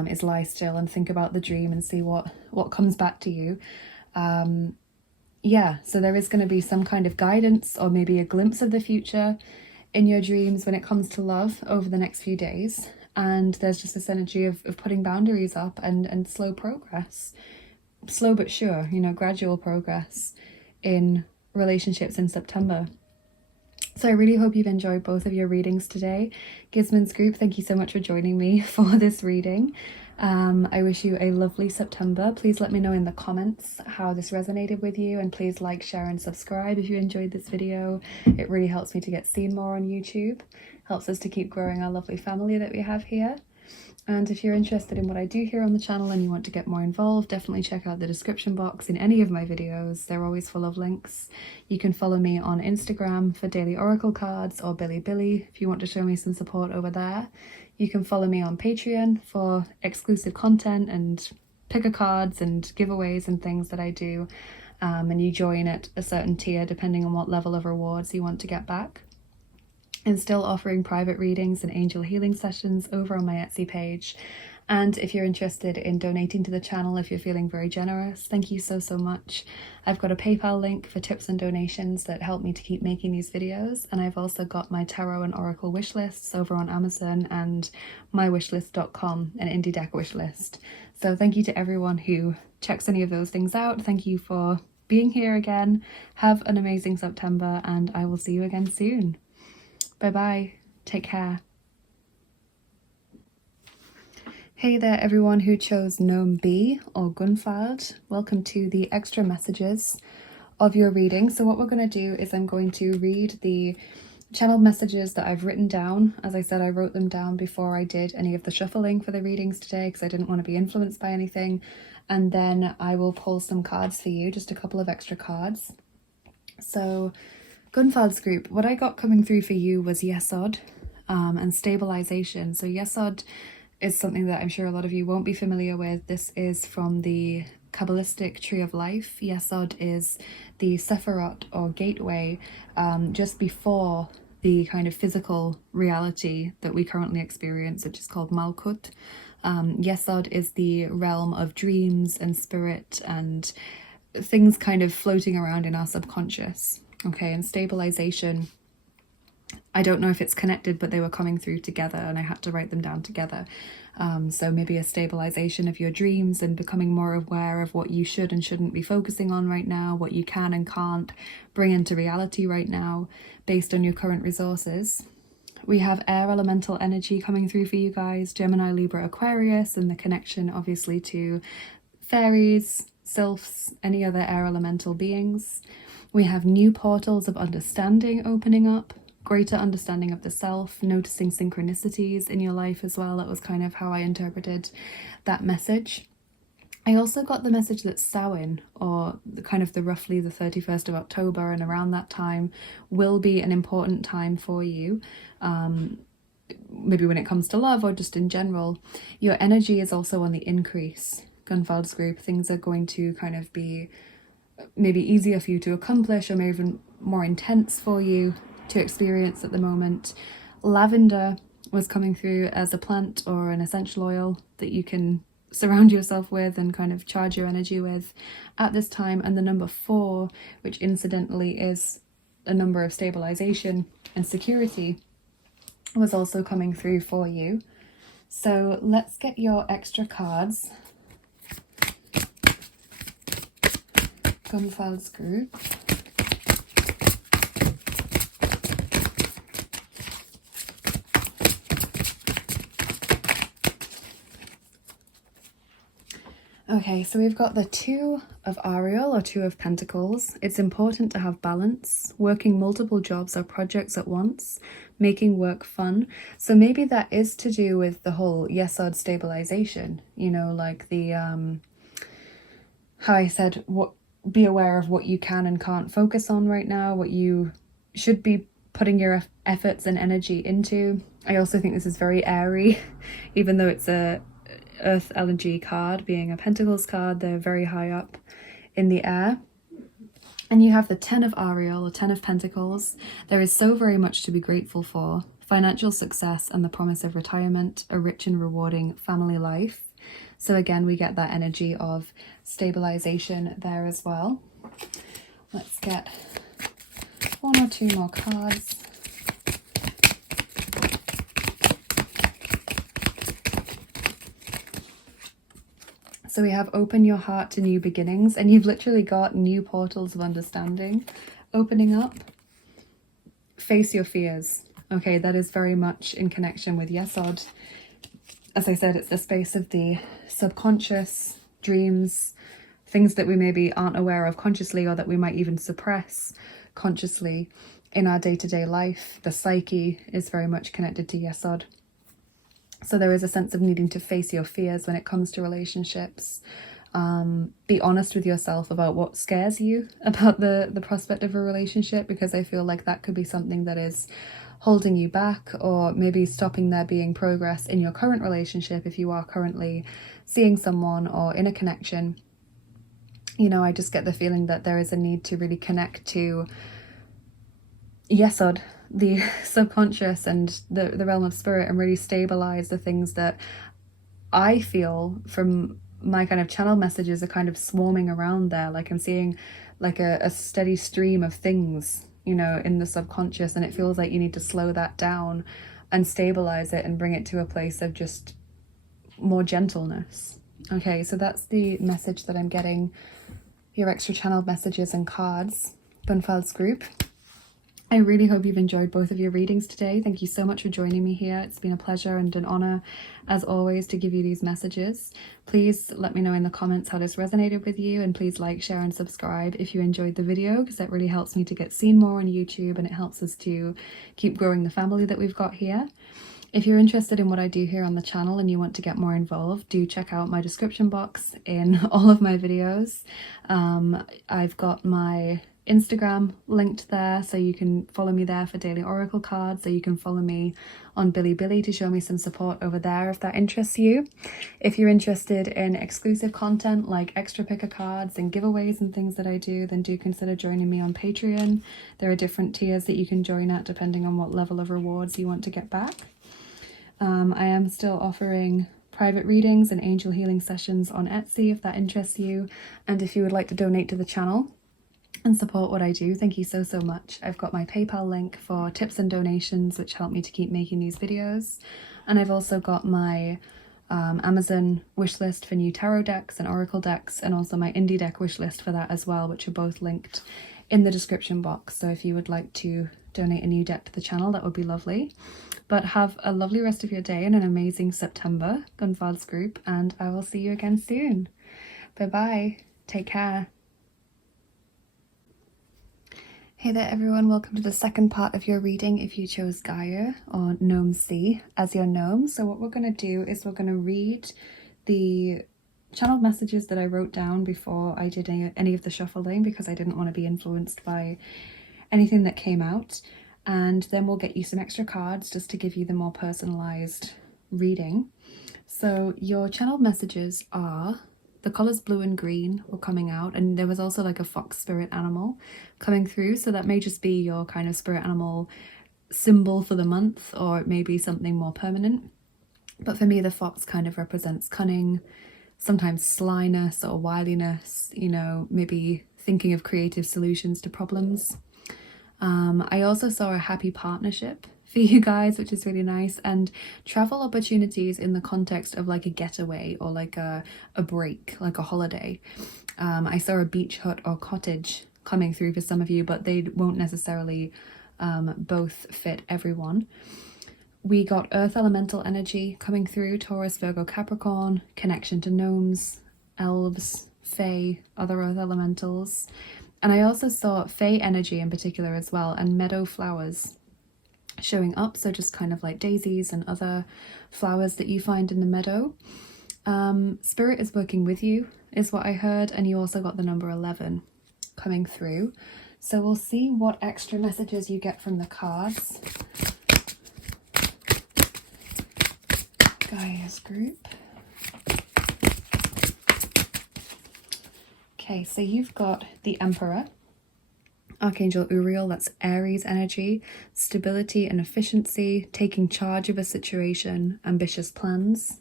is lie still and think about the dream and see what comes back to you. Yeah, so there is going to be some kind of guidance or maybe a glimpse of the future in your dreams when it comes to love over the next few days. And there's just this energy of putting boundaries up and slow progress. Slow but sure, you know, gradual progress in relationships in September. So I really hope you've enjoyed both of your readings today. Gismund's group, thank you so much for joining me for this reading. I wish you a lovely September. Please let me know in the comments how this resonated with you, and please like, share and subscribe if you enjoyed this video. It really helps me to get seen more on YouTube, helps us to keep growing our lovely family that we have here. And if you're interested in what I do here on the channel and you want to get more involved, definitely check out the description box in any of my videos. They're always full of links. You can follow me on Instagram for daily oracle cards, or Billy if you want to show me some support over there. You can follow me on Patreon for exclusive content and picker cards and giveaways and things that I do. And you join at a certain tier depending on what level of rewards you want to get back. And still offering private readings and angel healing sessions over on my Etsy page. And if you're interested in donating to the channel, if you're feeling very generous, thank you so much. I've got a PayPal link for tips and donations that help me to keep making these videos. And I've also got my tarot and oracle wish lists over on Amazon and mywishlist.com, an indie deck wish list. So thank you to everyone who checks any of those things out. Thank you for being here again. Have an amazing September, and I will see you again soon. Bye-bye. Take care. Hey there, everyone who chose Gnome B or Gunvald. Welcome to the extra messages of your reading. So what we're going to do is I'm going to read the channeled messages that I've written down. As I said, I wrote them down before I did any of the shuffling for the readings today because I didn't want to be influenced by anything. And then I will pull some cards for you, just a couple of extra cards. So Gunvald's group, what I got coming through for you was Yesod and stabilization. So Yesod is something that I'm sure a lot of you won't be familiar with. This is from the Kabbalistic Tree of Life. Yesod is the Sephirot or gateway just before the kind of physical reality that we currently experience, which is called Malkut. Yesod is the realm of dreams and spirit and things kind of floating around in our subconscious. Okay, and stabilization I don't know if it's connected, but they were coming through together and I had to write them down together. So maybe a stabilization of your dreams and becoming more aware of what you should and shouldn't be focusing on right now, what you can and can't bring into reality right now based on your current resources. We have air elemental energy coming through for you guys, Gemini, Libra, Aquarius, and the connection obviously to fairies, sylphs, any other air elemental beings. We have new portals of understanding opening up, greater understanding of the self, noticing synchronicities in your life as well. That was kind of how I interpreted that message. I also got the message that Samhain, or kind of roughly the 31st of October and around that time, will be an important time for you. Maybe when it comes to love or just in general. Your energy is also on the increase. Gunvald's group, things are going to kind of be maybe easier for you to accomplish, or maybe even more intense for you to experience at the moment. Lavender was coming through as a plant or an essential oil that you can surround yourself with and kind of charge your energy with at this time. And the number 4, which incidentally is a number of stabilization and security, was also coming through for you. So let's get your extra cards. Gunvald's group. Okay, so we've got the 2 of Ariel, or 2 of Pentacles. It's important to have balance, working multiple jobs or projects at once, making work fun. So maybe that is to do with the whole Yesod stabilization, you know, like the, how I said, be aware of what you can and can't focus on right now, what you should be putting your efforts and energy into. I also think this is very airy, even though it's a Earth Elegy card, being a Pentacles card, they're very high up in the air. And you have the 10 of Ariel, or 10 of Pentacles. There is so very much to be grateful for. Financial success and the promise of retirement, a rich and rewarding family life. So again, we get that energy of stabilization there as well. Let's get 1 or 2 more cards. So we have open your heart to new beginnings, and you've literally got new portals of understanding opening up. Face your fears. Okay, that is very much in connection with Yesod. As I said, it's the space of the subconscious, dreams, things that we maybe aren't aware of consciously, or that we might even suppress consciously in our day-to-day life. The psyche is very much connected to Yesod. So there is a sense of needing to face your fears when it comes to relationships. Be honest with yourself about what scares you about the prospect of a relationship, because I feel like that could be something that is holding you back, or maybe stopping there being progress in your current relationship if you are currently seeing someone or in a connection. You know, I just get the feeling that there is a need to really connect to Yesod, the subconscious and the realm of spirit, and really stabilize the things that I feel from my kind of channel messages are kind of swarming around there. Like I'm seeing like a steady stream of things, you know, in the subconscious, and it feels like you need to slow that down and stabilize it and bring it to a place of just more gentleness. Okay, so that's the message that I'm getting, your extra channeled messages and cards, Gunvald's group. I really hope you've enjoyed both of your readings today. Thank you so much for joining me here. It's been a pleasure and an honor, as always, to give you these messages. Please let me know in the comments how this resonated with you, and please like, share and subscribe if you enjoyed the video, because that really helps me to get seen more on YouTube, and it helps us to keep growing the family that we've got here. If you're interested in what I do here on the channel and you want to get more involved, do check out my description box in all of my videos. I've got my Instagram linked there, so you can follow me there for daily oracle cards, so you can follow me on Bilibili to show me some support over there if that interests you. If you're interested in exclusive content like extra picker cards and giveaways and things that I do, then do consider joining me on Patreon. There are different tiers that you can join at depending on what level of rewards you want to get back. I am still offering private readings and angel healing sessions on Etsy if that interests you, and if you would like to donate to the channel, and support what I do, thank you so much. I've got my PayPal link for tips and donations which help me to keep making these videos, and I've also got my Amazon wishlist for new tarot decks and oracle decks, and also my indie deck wishlist for that as well, which are both linked in the description box. So if you would like to donate a new deck to the channel, that would be lovely. But have a lovely rest of your day and an amazing September, Gunvald's group, and I will see you again soon. Bye bye, take care. Hey there everyone, welcome to the second part of your reading if you chose Geir or Gnome C as your gnome. So what we're going to do is we're going to read the channeled messages that I wrote down before I did any of the shuffling, because I didn't want to be influenced by anything that came out, and then we'll get you some extra cards just to give you the more personalized reading. So your channeled messages are the colours blue and green were coming out, and there was also like a fox spirit animal coming through, so that may just be your kind of spirit animal symbol for the month, or it may be something more permanent. But for me, the fox kind of represents cunning, sometimes slyness or wiliness, you know, maybe thinking of creative solutions to problems. I also saw a happy partnership for you guys, which is really nice, and travel opportunities in the context of like a getaway or like a break, like a holiday. I saw a beach hut or cottage coming through for some of you, but they won't necessarily both fit everyone. We got earth elemental energy coming through, Taurus, Virgo, Capricorn, connection to gnomes, elves, fae, other earth elementals. And I also saw fae energy in particular as well, and meadow flowers showing up, so just kind of like daisies and other flowers that you find in the meadow. Spirit is working with you is what I heard, and you also got the number 11 coming through. So we'll see what extra messages you get from the cards. Gaia's group. Okay, so you've got the Emperor, Archangel Uriel, that's Aries energy, stability and efficiency, taking charge of a situation, ambitious plans.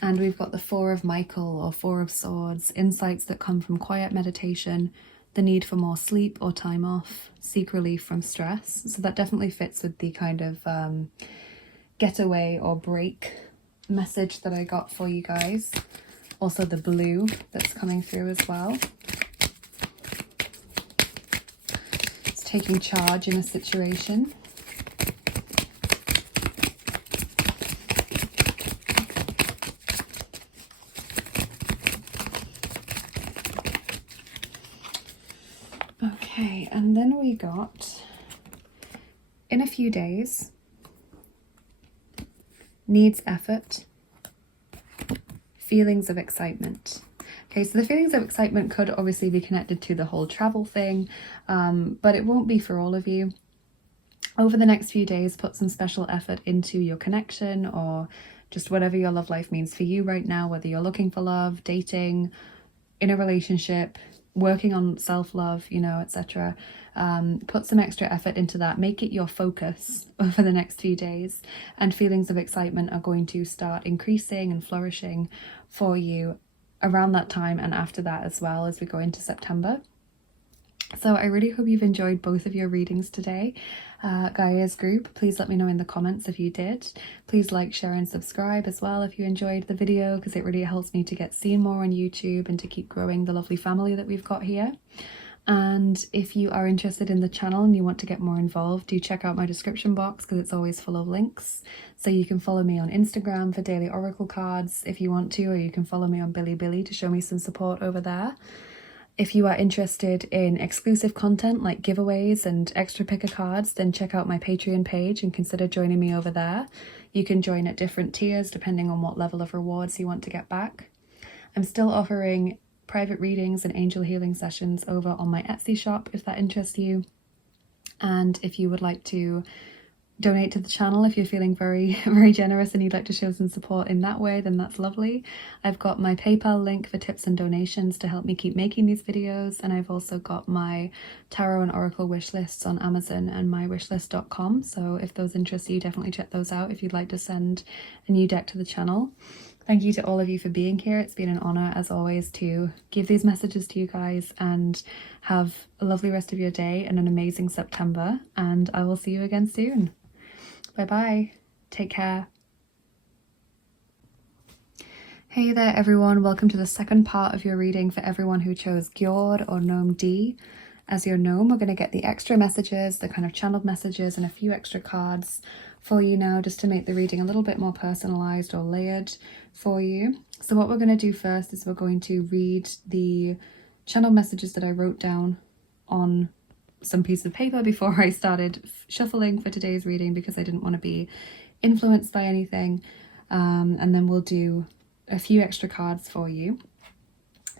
And we've got the Four of Michael or Four of Swords, insights that come from quiet meditation, the need for more sleep or time off, seek relief from stress. So that definitely fits with the kind of getaway or break message that I got for you guys. Also the blue that's coming through as well. It's taking charge in a situation. Okay, and then we got, in a few days, needs effort, feelings of excitement. Okay, so the feelings of excitement could obviously be connected to the whole travel thing, but it won't be for all of you. Over the next few days, put some special effort into your connection, or just whatever your love life means for you right now, whether you're looking for love, dating, in a relationship, working on self-love, you know, etc. Put some extra effort into that. Make it your focus over the next few days, and feelings of excitement are going to start increasing and flourishing for you around that time and after that as well, as we go into September. So I really hope you've enjoyed both of your readings today. Gaia's group, please let me know in the comments if you did. Please like, share and subscribe as well if you enjoyed the video, because it really helps me to get seen more on YouTube and to keep growing the lovely family that we've got here. And if you are interested in the channel and you want to get more involved, do check out my description box, because it's always full of links. So you can follow me on Instagram for daily oracle cards if you want to, or you can follow me on Bilibili to show me some support over there. If you are interested in exclusive content like giveaways and extra picker cards, then check out my Patreon page and consider joining me over there. You can join at different tiers depending on what level of rewards you want to get back. I'm still offering private readings and angel healing sessions over on my Etsy shop if that interests you. And if you would like to donate to the channel, if you're feeling very generous and you'd like to show some support in that way, then that's lovely. I've got my PayPal link for tips and donations to help me keep making these videos, and I've also got my tarot and oracle wish lists on Amazon and mywishlist.com, so if those interest you, definitely check those out if you'd like to send a new deck to the channel. Thank you to all of you for being here. It's been an honor, as always, to give these messages to you guys, and have a lovely rest of your day and an amazing September. And I will see you again soon. Bye-bye. Take care. Hey there, everyone. Welcome to the second part of your reading for everyone who chose Gjord or Gnome D as your gnome. We're going to get the extra messages, the kind of channeled messages, and a few extra cards for you now, just to make the reading a little bit more personalized or layered for you. So what we're going to do first is we're going to read the channel messages that I wrote down on some piece of paper before I started shuffling for today's reading, because I didn't want to be influenced by anything. And then we'll do a few extra cards for you.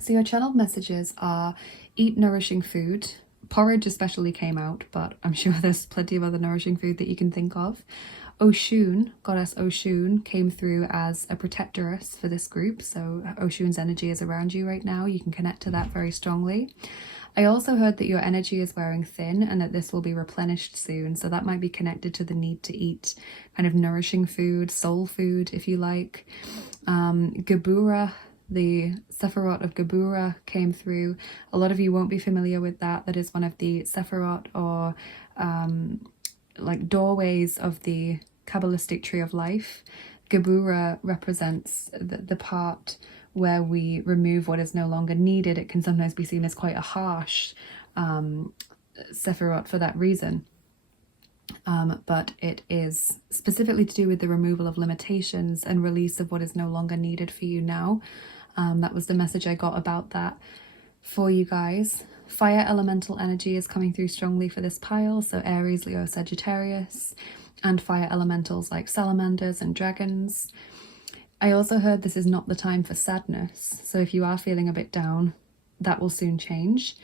So your channeled messages are: eat nourishing food. Porridge especially came out, but I'm sure there's plenty of other nourishing food that you can think of. Oshun, goddess Oshun, came through as a protectoress for this group, so Oshun's energy is around you right now. You can connect to that very strongly. I also heard that your energy is wearing thin and that this will be replenished soon, so that might be connected to the need to eat kind of nourishing food, soul food, if you like. Gebura, the Sephiroth of Gebura, came through. A lot of you won't be familiar with that. That is one of the Sephiroth, or like doorways of the Kabbalistic tree of life. Gebura represents the part where we remove what is no longer needed. It can sometimes be seen as quite a harsh Sephiroth for that reason. But it is specifically to do with the removal of limitations and release of what is no longer needed for you now. That was the message I got about that for you guys. Fire elemental energy is coming through strongly for this pile, so Aries, Leo, Sagittarius, and fire elementals like salamanders and dragons. I also heard this is not the time for sadness, so if you are feeling a bit down, that will soon change.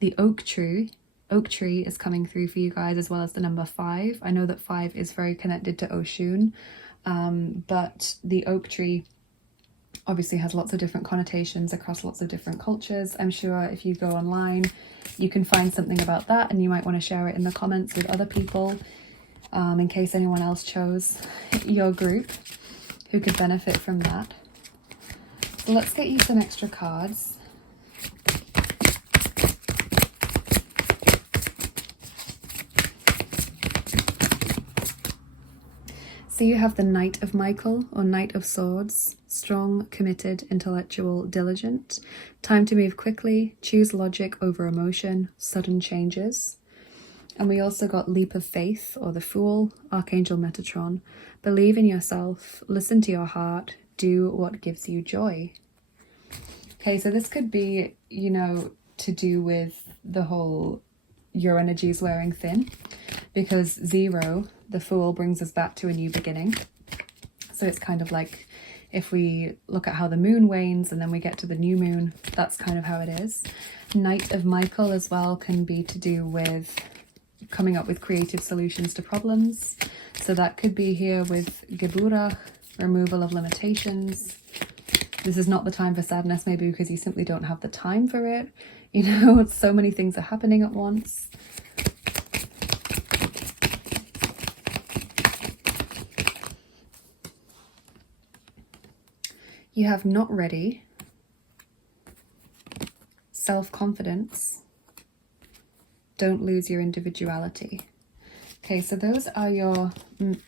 The oak tree is coming through for you guys, as well as the number 5. I know that 5 is very connected to Oshun, but the oak tree obviously has lots of different connotations across lots of different cultures. I'm sure if you go online, you can find something about that, and you might want to share it in the comments with other people, in case anyone else chose your group who could benefit from that. So let's get you some extra cards. So you have the Knight of Michael, or Knight of Swords. Strong, committed, intellectual, diligent. Time to move quickly, choose logic over emotion, sudden changes. And we also got Leap of Faith, or the Fool, Archangel Metatron. Believe in yourself, listen to your heart, do what gives you joy. Okay, so this could be, you know, to do with the whole your energy is wearing thin, because 0, the Fool, brings us back to a new beginning. So it's kind of like if we look at how the moon wanes and then we get to the new moon, that's kind of how it is. Knight of Michael as well can be to do with coming up with creative solutions to problems. So that could be here with Gebura, removal of limitations. This is not the time for sadness, maybe because you simply don't have the time for it. You know, so many things are happening at once. You have not ready, self-confidence, don't lose your individuality. Okay, so those are your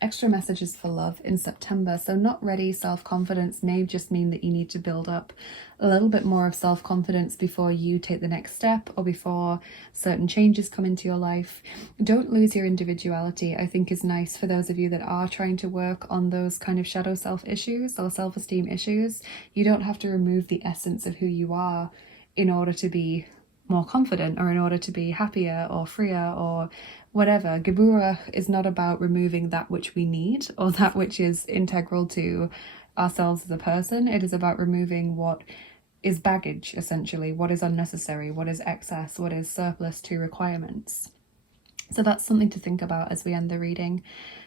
extra messages for love in September. So not ready, self-confidence may just mean that you need to build up a little bit more of self-confidence before you take the next step, or before certain changes come into your life. Don't lose your individuality, I think, is nice for those of you that are trying to work on those kind of shadow self issues or self-esteem issues. You don't have to remove the essence of who you are in order to be more confident, or in order to be happier or freer or whatever. Gebura is not about removing that which we need or that which is integral to ourselves as a person. It is about removing what is baggage, essentially, what is unnecessary, what is excess, what is surplus to requirements. So that's something to think about as we end the reading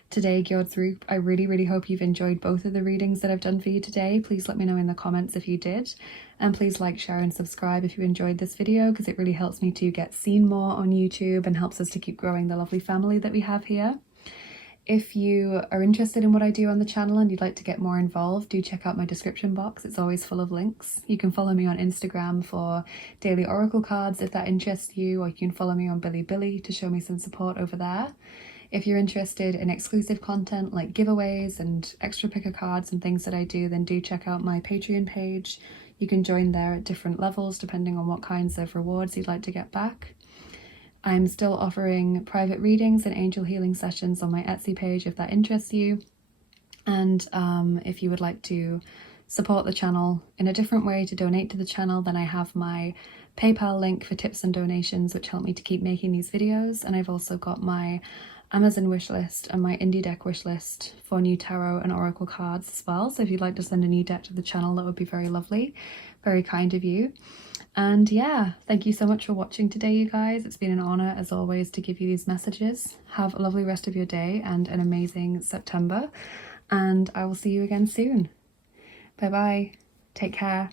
today, Gjord group. I really hope you've enjoyed both of the readings that I've done for you today. Please let me know in the comments if you did, and please like, share and subscribe if you enjoyed this video, because it really helps me to get seen more on YouTube and helps us to keep growing the lovely family that we have here. If you are interested in what I do on the channel and you'd like to get more involved, do check out my description box. It's always full of links. You can follow me on Instagram for daily oracle cards if that interests you, or you can follow me on Bilibili to show me some support over there. If you're interested in exclusive content like giveaways and extra picker cards and things that I do, then do check out my Patreon page. You can join there at different levels depending on what kinds of rewards you'd like to get back. I'm still offering private readings and angel healing sessions on my Etsy page if that interests you. And if you would like to support the channel in a different way to donate to the channel, then I have my PayPal link for tips and donations which help me to keep making these videos. And I've also got my Amazon wishlist and my indie deck wishlist for new tarot and oracle cards as well. So if you'd like to send a new deck to the channel, that would be very lovely. Very kind of you. And yeah, thank you so much for watching today, you guys. It's been an honor, as always, to give you these messages. Have a lovely rest of your day and an amazing September. And I will see you again soon. Bye bye. Take care.